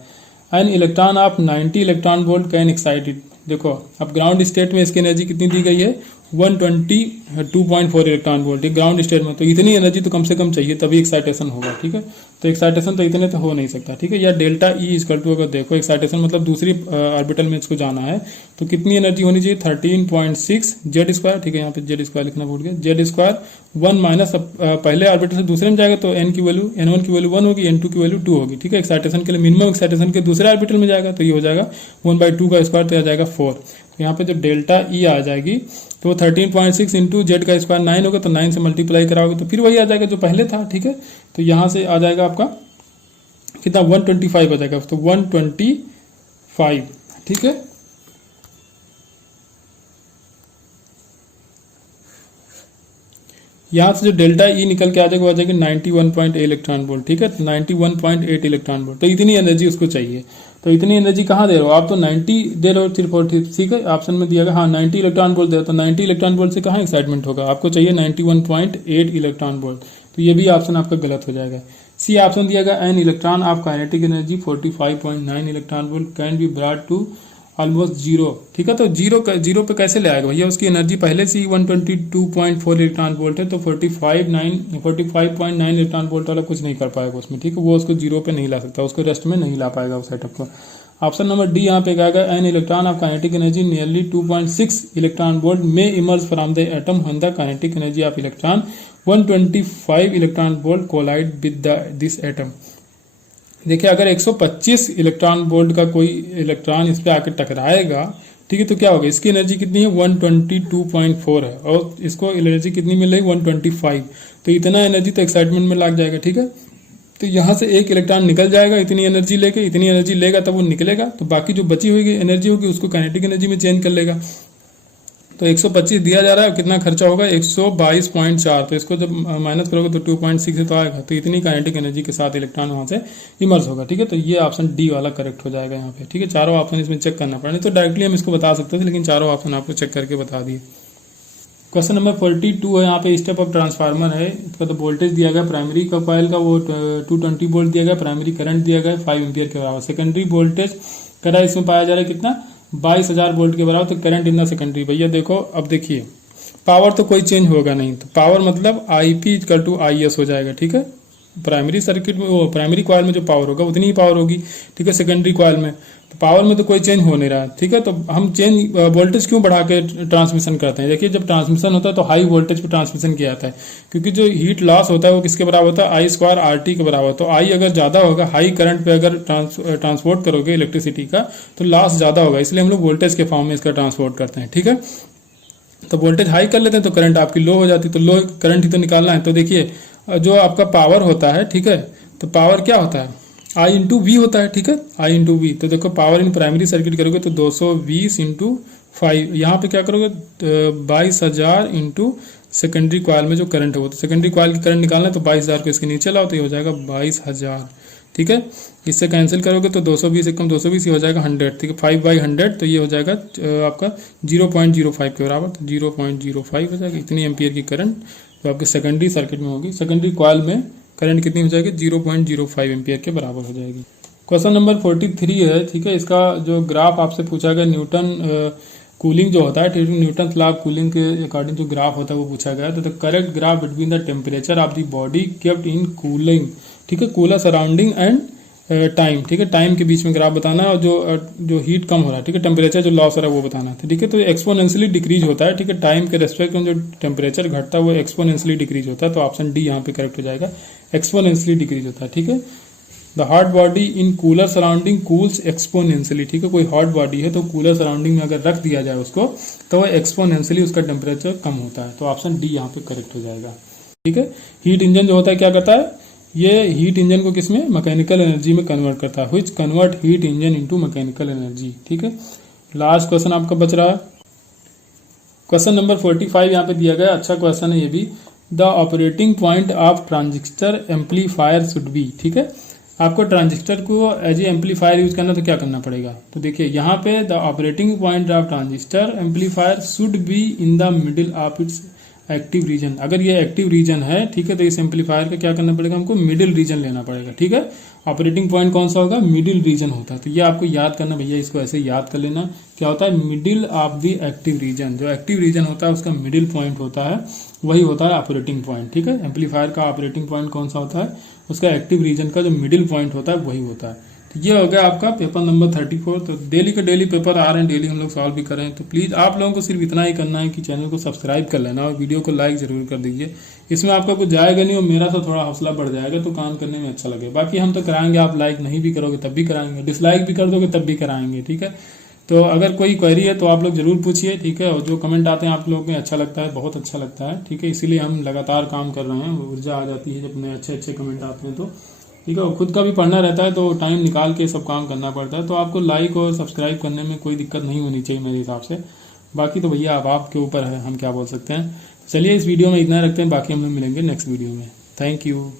An electron of 90 electron volt can excited. देखो अब ग्राउंड स्टेट में इसकी एनर्जी कितनी दी गई है 122.4 इलेक्ट्रॉन वोल्ट ग्राउंड स्टेट में, तो इतनी एनर्जी तो कम से कम चाहिए तभी एक्साइटेशन होगा, ठीक है। तो एक्साइटेशन तो इतने तो हो नहीं सकता, ठीक है। या डेल्टा ई इक्वल टू, अगर देखो एक्साइटेशन मतलब दूसरी ऑर्बिटल में इसको जाना है तो कितनी एनर्जी होनी चाहिए 13.6 जेड स्क्वायर, ठीक है। यहाँ पे जेड स्क्वायर लिखना भूल गया, जेड स्क्वायर 1 माइनस पहले ऑर्बिटल से दूसरे में जाएगा तो एन की वैल्यू N1 की वैल्यू 1 होगी, N2 की वैल्यू 2 होगी, ठीक है। एक्साइटेशन के लिए मिनिमम एक्साइटेशन के दूसरे ऑर्बिटल में जाएगा तो ये हो जाएगा 1/2 का स्क्वायर तो आ जाएगा 4। तो यहाँ पे जो डेल्टा ई आ जाएगी तो वो 13.6 इंटू जेड का स्क्वायर 9 होगा, तो 9 से मल्टीप्लाई कराओगे तो फिर वही आ जाएगा जो पहले था, ठीक है। तो यहाँ से आ जाएगा आपका कितना 125 आ जाएगा, तो 125, ठीक है। यहाँ से जो डेल्टा ई निकल के आ जाएगा आ जाएगी 91.8 इलेक्ट्रॉन वोल्ट, ठीक है। 91.8 इलेक्ट्रॉन वोल्ट, तो इतनी एनर्जी उसको चाहिए। तो इतनी एनर्जी कहाँ दे रहे हो आप, तो 90 दे रहे हो सिर्फ, ठीक है। ऑप्शन में दिया गया हाँ 90 इलेक्ट्रॉन वोल्ट दे रहे हो, तो 90 इलेक्ट्रॉन वोल्ट से कहाँ एक्साइटमेंट होगा, आपको चाहिए 91.8 इलेक्ट्रॉन वोल्ट, तो ये भी ऑप्शन आपका गलत हो जाएगा। सी ऑप्शन दिया गया an electron of kinetic energy 45.9 electron volt can be brought to almost zero, ठीक है। तो जीरो पे कैसे ले आएगा भैया, उसकी एनर्जी पहले से ही 122.4 इलेक्ट्रॉन वोल्ट है, तो 45.9 इलेक्ट्रॉन वोल्ट वाला कुछ नहीं कर पाएगा उसमें, ठीक है। वो उसको जीरो पे नहीं ला सकता, उसको रेस्ट में नहीं ला पाएगा उस सेटअप को। ऑप्शन नंबर डी यहाँ पे आएगा an electron of kinetic energy nearly 2.6 electron volt may emerge from the atom when the kinetic energy of electron 125 electron volt collide with this atom. देखिए अगर 125 इलेक्ट्रॉन वोल्ट का कोई electron इस पे आकर टकराएगा, ठीक है, तो क्या होगा, इसकी एनर्जी कितनी है 122.4 है और इसको एनर्जी कितनी मिलेगी 125, तो इतना एनर्जी तो एक्साइटमेंट में लग जाएगा, ठीक है। तो यहाँ से एक इलेक्ट्रॉन निकल जाएगा इतनी एनर्जी लेके, इतनी एनर्जी लेगा तब वो निकलेगा, तो बाकी जो बची हुई एनर्जी होगी उसको काइनेटिक एनर्जी में चेंज कर लेगा। तो 125 दिया जा रहा है, कितना खर्चा होगा 122.4, तो इसको जब माइनस करोगे तो 2.6 से तो आएगा, तो इतनी काइनेटिक एनर्जी के साथ इलेक्ट्रॉन वहां से इमर्ज होगा, ठीक है। तो ये ऑप्शन डी वाला करेक्ट हो जाएगा यहाँ पे, ठीक है। चारों ऑप्शन इसमें चेक करना पड़ा, नहीं तो डायरेक्टली हम इसको बता सकते थे, लेकिन चारों ऑप्शन आपको चेक करके बता दिए। क्वेश्चन नंबर 42 है, यहाँ पे स्टेप अप ट्रांसफार्मर है, इसका तो वोल्टेज दिया गया प्राइमरी का कॉइल का वो 220 वोल्ट दिया गया, प्राइमरी करंट दिया गया 5 एम्पियर के बराबर, सेकेंडरी वोल्टेज करा इसमें पाया जा रहा है कितना 22,000 वोल्ट के बराबर, तो करंट इन द सेकेंडरी। भैया देखो अब देखिए पावर तो कोई चेंज होगा नहीं, तो पावर मतलब IP इक्वल टू IS हो जाएगा, ठीक है। प्राइमरी सर्किट में वो प्राइमरी कॉइल में जो पावर होगा उतनी ही पावर होगी, ठीक है। सेकेंडरी कॉइल में तो पावर में तो कोई चेंज हो नहीं रहा, ठीक है। तो हम चेंज वोल्टेज क्यों बढ़ा के ट्रांसमिशन करते हैं, देखिए जब ट्रांसमिशन होता है तो हाई वोल्टेज पे ट्रांसमिशन किया जाता है, क्योंकि जो हीट लॉस होता है वो किसके बराबर होता है I² RT के बराबर। तो I अगर ज्यादा होगा, हाई करंट पे अगर ट्रांसपोर्ट करोगे इलेक्ट्रिसिटी का तो लॉस ज्यादा होगा, इसलिए हम लोग वोल्टेज के फॉर्म में इसका ट्रांसपोर्ट करते हैं, ठीक है। तो वोल्टेज हाई कर लेते हैं तो करंट आपकी लो हो जाती है, तो लो करंट ही तो निकालना है। तो देखिए जो आपका पावर होता है, ठीक है, तो पावर क्या होता है I इंटू वी होता है, ठीक है, I इंटू वी। तो देखो पावर इन प्राइमरी सर्किट करोगे तो 220 इंटू 5, यहाँ पे क्या करोगे 22,000 इंटू सेकेंडरी कॉइल में जो करंट है वो, तो सेकेंडरी कॉइल की करंट निकालना है तो 22,000 को इसके नीचे लाओ तो ये हो जाएगा 22,000, ठीक है। इससे कैंसिल करोगे तो 220 से कम 220 ही हो जाएगा 100, ठीक है। 5/100 तो ये हो जाएगा आपका 0.05 के बराबर, तो 0.05 हो जाएगा। इतनी एम्पियर की करंट तो आपके सेकेंडरी सर्किट में होगी, सेकेंडरी कॉइल में करंट कितनी हो जाएगी 0.05 एम्पियर के बराबर हो जाएगी। क्वेश्चन नंबर 43 है, ठीक है। इसका जो ग्राफ आपसे पूछा गया न्यूटन कूलिंग जो होता है, न्यूटन लॉ ऑफ कूलिंग के अकॉर्डिंग जो ग्राफ होता है वो पूछा गया है। तो the correct graph between the temperature of the body kept in cooling, ठीक है, कूलर सराउंडिंग एंड टाइम, ठीक है, टाइम के बीच में ग्राफ बताना है, और जो हीट कम हो रहा है, ठीक है, टेम्परेचर जो लॉस हो रहा है वो बताना है, ठीक है। तो एक्सपोनेंशियली डिक्रीज होता है, ठीक है, टाइम के रेस्पेक्ट में जो टेम्परेचर घटता है वो एक्सपोनेंशियली डिक्रीज होता है, तो ऑप्शन डी यहाँ पे करेक्ट हो जाएगा, एक्सपोनेंशियली डिक्रीज होता है, ठीक है। The hot body in cooler surrounding cools exponentially, ठीक है, कोई हॉट बॉडी है तो कूलर सराउंडिंग में अगर रख दिया जाए उसको तो वो एक्सपोनेंशियली उसका टेम्परेचर कम होता है, तो ऑप्शन डी यहाँ पे करेक्ट हो जाएगा, ठीक है। हीट इंजन जो होता है क्या करता है, ये हीट इंजन को किसमें मैकेनिकल एनर्जी में कन्वर्ट करता है, which convert heat engine into mechanical energy, ठीक है। लास्ट क्वेश्चन आपका बच रहा है, क्वेश्चन नंबर 45 यहाँ पे दिया गया, अच्छा क्वेश्चन है ये भी। The operating point of transistor amplifier should be, ठीक है, आपको ट्रांजिस्टर को एज ए एम्पलीफायर यूज करना तो क्या करना पड़ेगा, तो देखिए यहाँ पे the operating point of transistor amplifier should be in the middle of its active region. अगर ये एक्टिव रीजन है, ठीक है, तो इस एम्पलीफायर का क्या करना पड़ेगा, हमको मिडिल रीजन लेना पड़ेगा, ठीक है। ऑपरेटिंग पॉइंट कौन सा होगा, मिडिल रीजन होता है। तो ये आपको याद करना भैया, इसको ऐसे याद कर लेना। क्या होता है, middle of the active region. जो एक्टिव रीजन होता है उसका मिडिल पॉइंट होता है, वही होता है ऑपरेटिंग पॉइंट, ठीक है। एम्पलीफायर का ऑपरेटिंग पॉइंट कौन सा होता है, उसका एक्टिव रीजन का जो मिडिल पॉइंट होता है वही होता है। तो ये हो गया आपका पेपर नंबर 34। तो डेली के डेली पेपर आ रहे हैं, डेली हम लोग सॉल्व भी कर रहे हैं। तो प्लीज़ आप लोगों को सिर्फ इतना ही करना है कि चैनल को सब्सक्राइब कर लेना और वीडियो को लाइक जरूर कर दीजिए। इसमें आपका कुछ जाएगा नहीं और मेरा तो थोड़ा हौसला बढ़ जाएगा, तो काम करने में अच्छा लगे। बाकी हम तो कराएंगे, आप लाइक नहीं भी करोगे तब भी कराएंगे, डिसलाइक भी कर दोगे तब भी कराएंगे, ठीक है। तो अगर कोई क्वेरी है तो आप लोग जरूर पूछिए, ठीक है। और जो कमेंट आते हैं आप लोगों को अच्छा लगता है, बहुत अच्छा लगता है, ठीक है। इसीलिए हम लगातार काम कर रहे हैं, ऊर्जा आ जाती है जब नए अच्छे अच्छे कमेंट आते हैं तो, ठीक है। और खुद का भी पढ़ना रहता है तो टाइम निकाल के सब काम करना पड़ता है। तो आपको लाइक और सब्सक्राइब करने में कोई दिक्कत नहीं होनी चाहिए मेरे हिसाब से। बाकी तो भैया अब आपके ऊपर है, हम क्या बोल सकते हैं। चलिए इस वीडियो में इतना रखते हैं, बाकी हम लोग मिलेंगे नेक्स्ट वीडियो में। Thank you.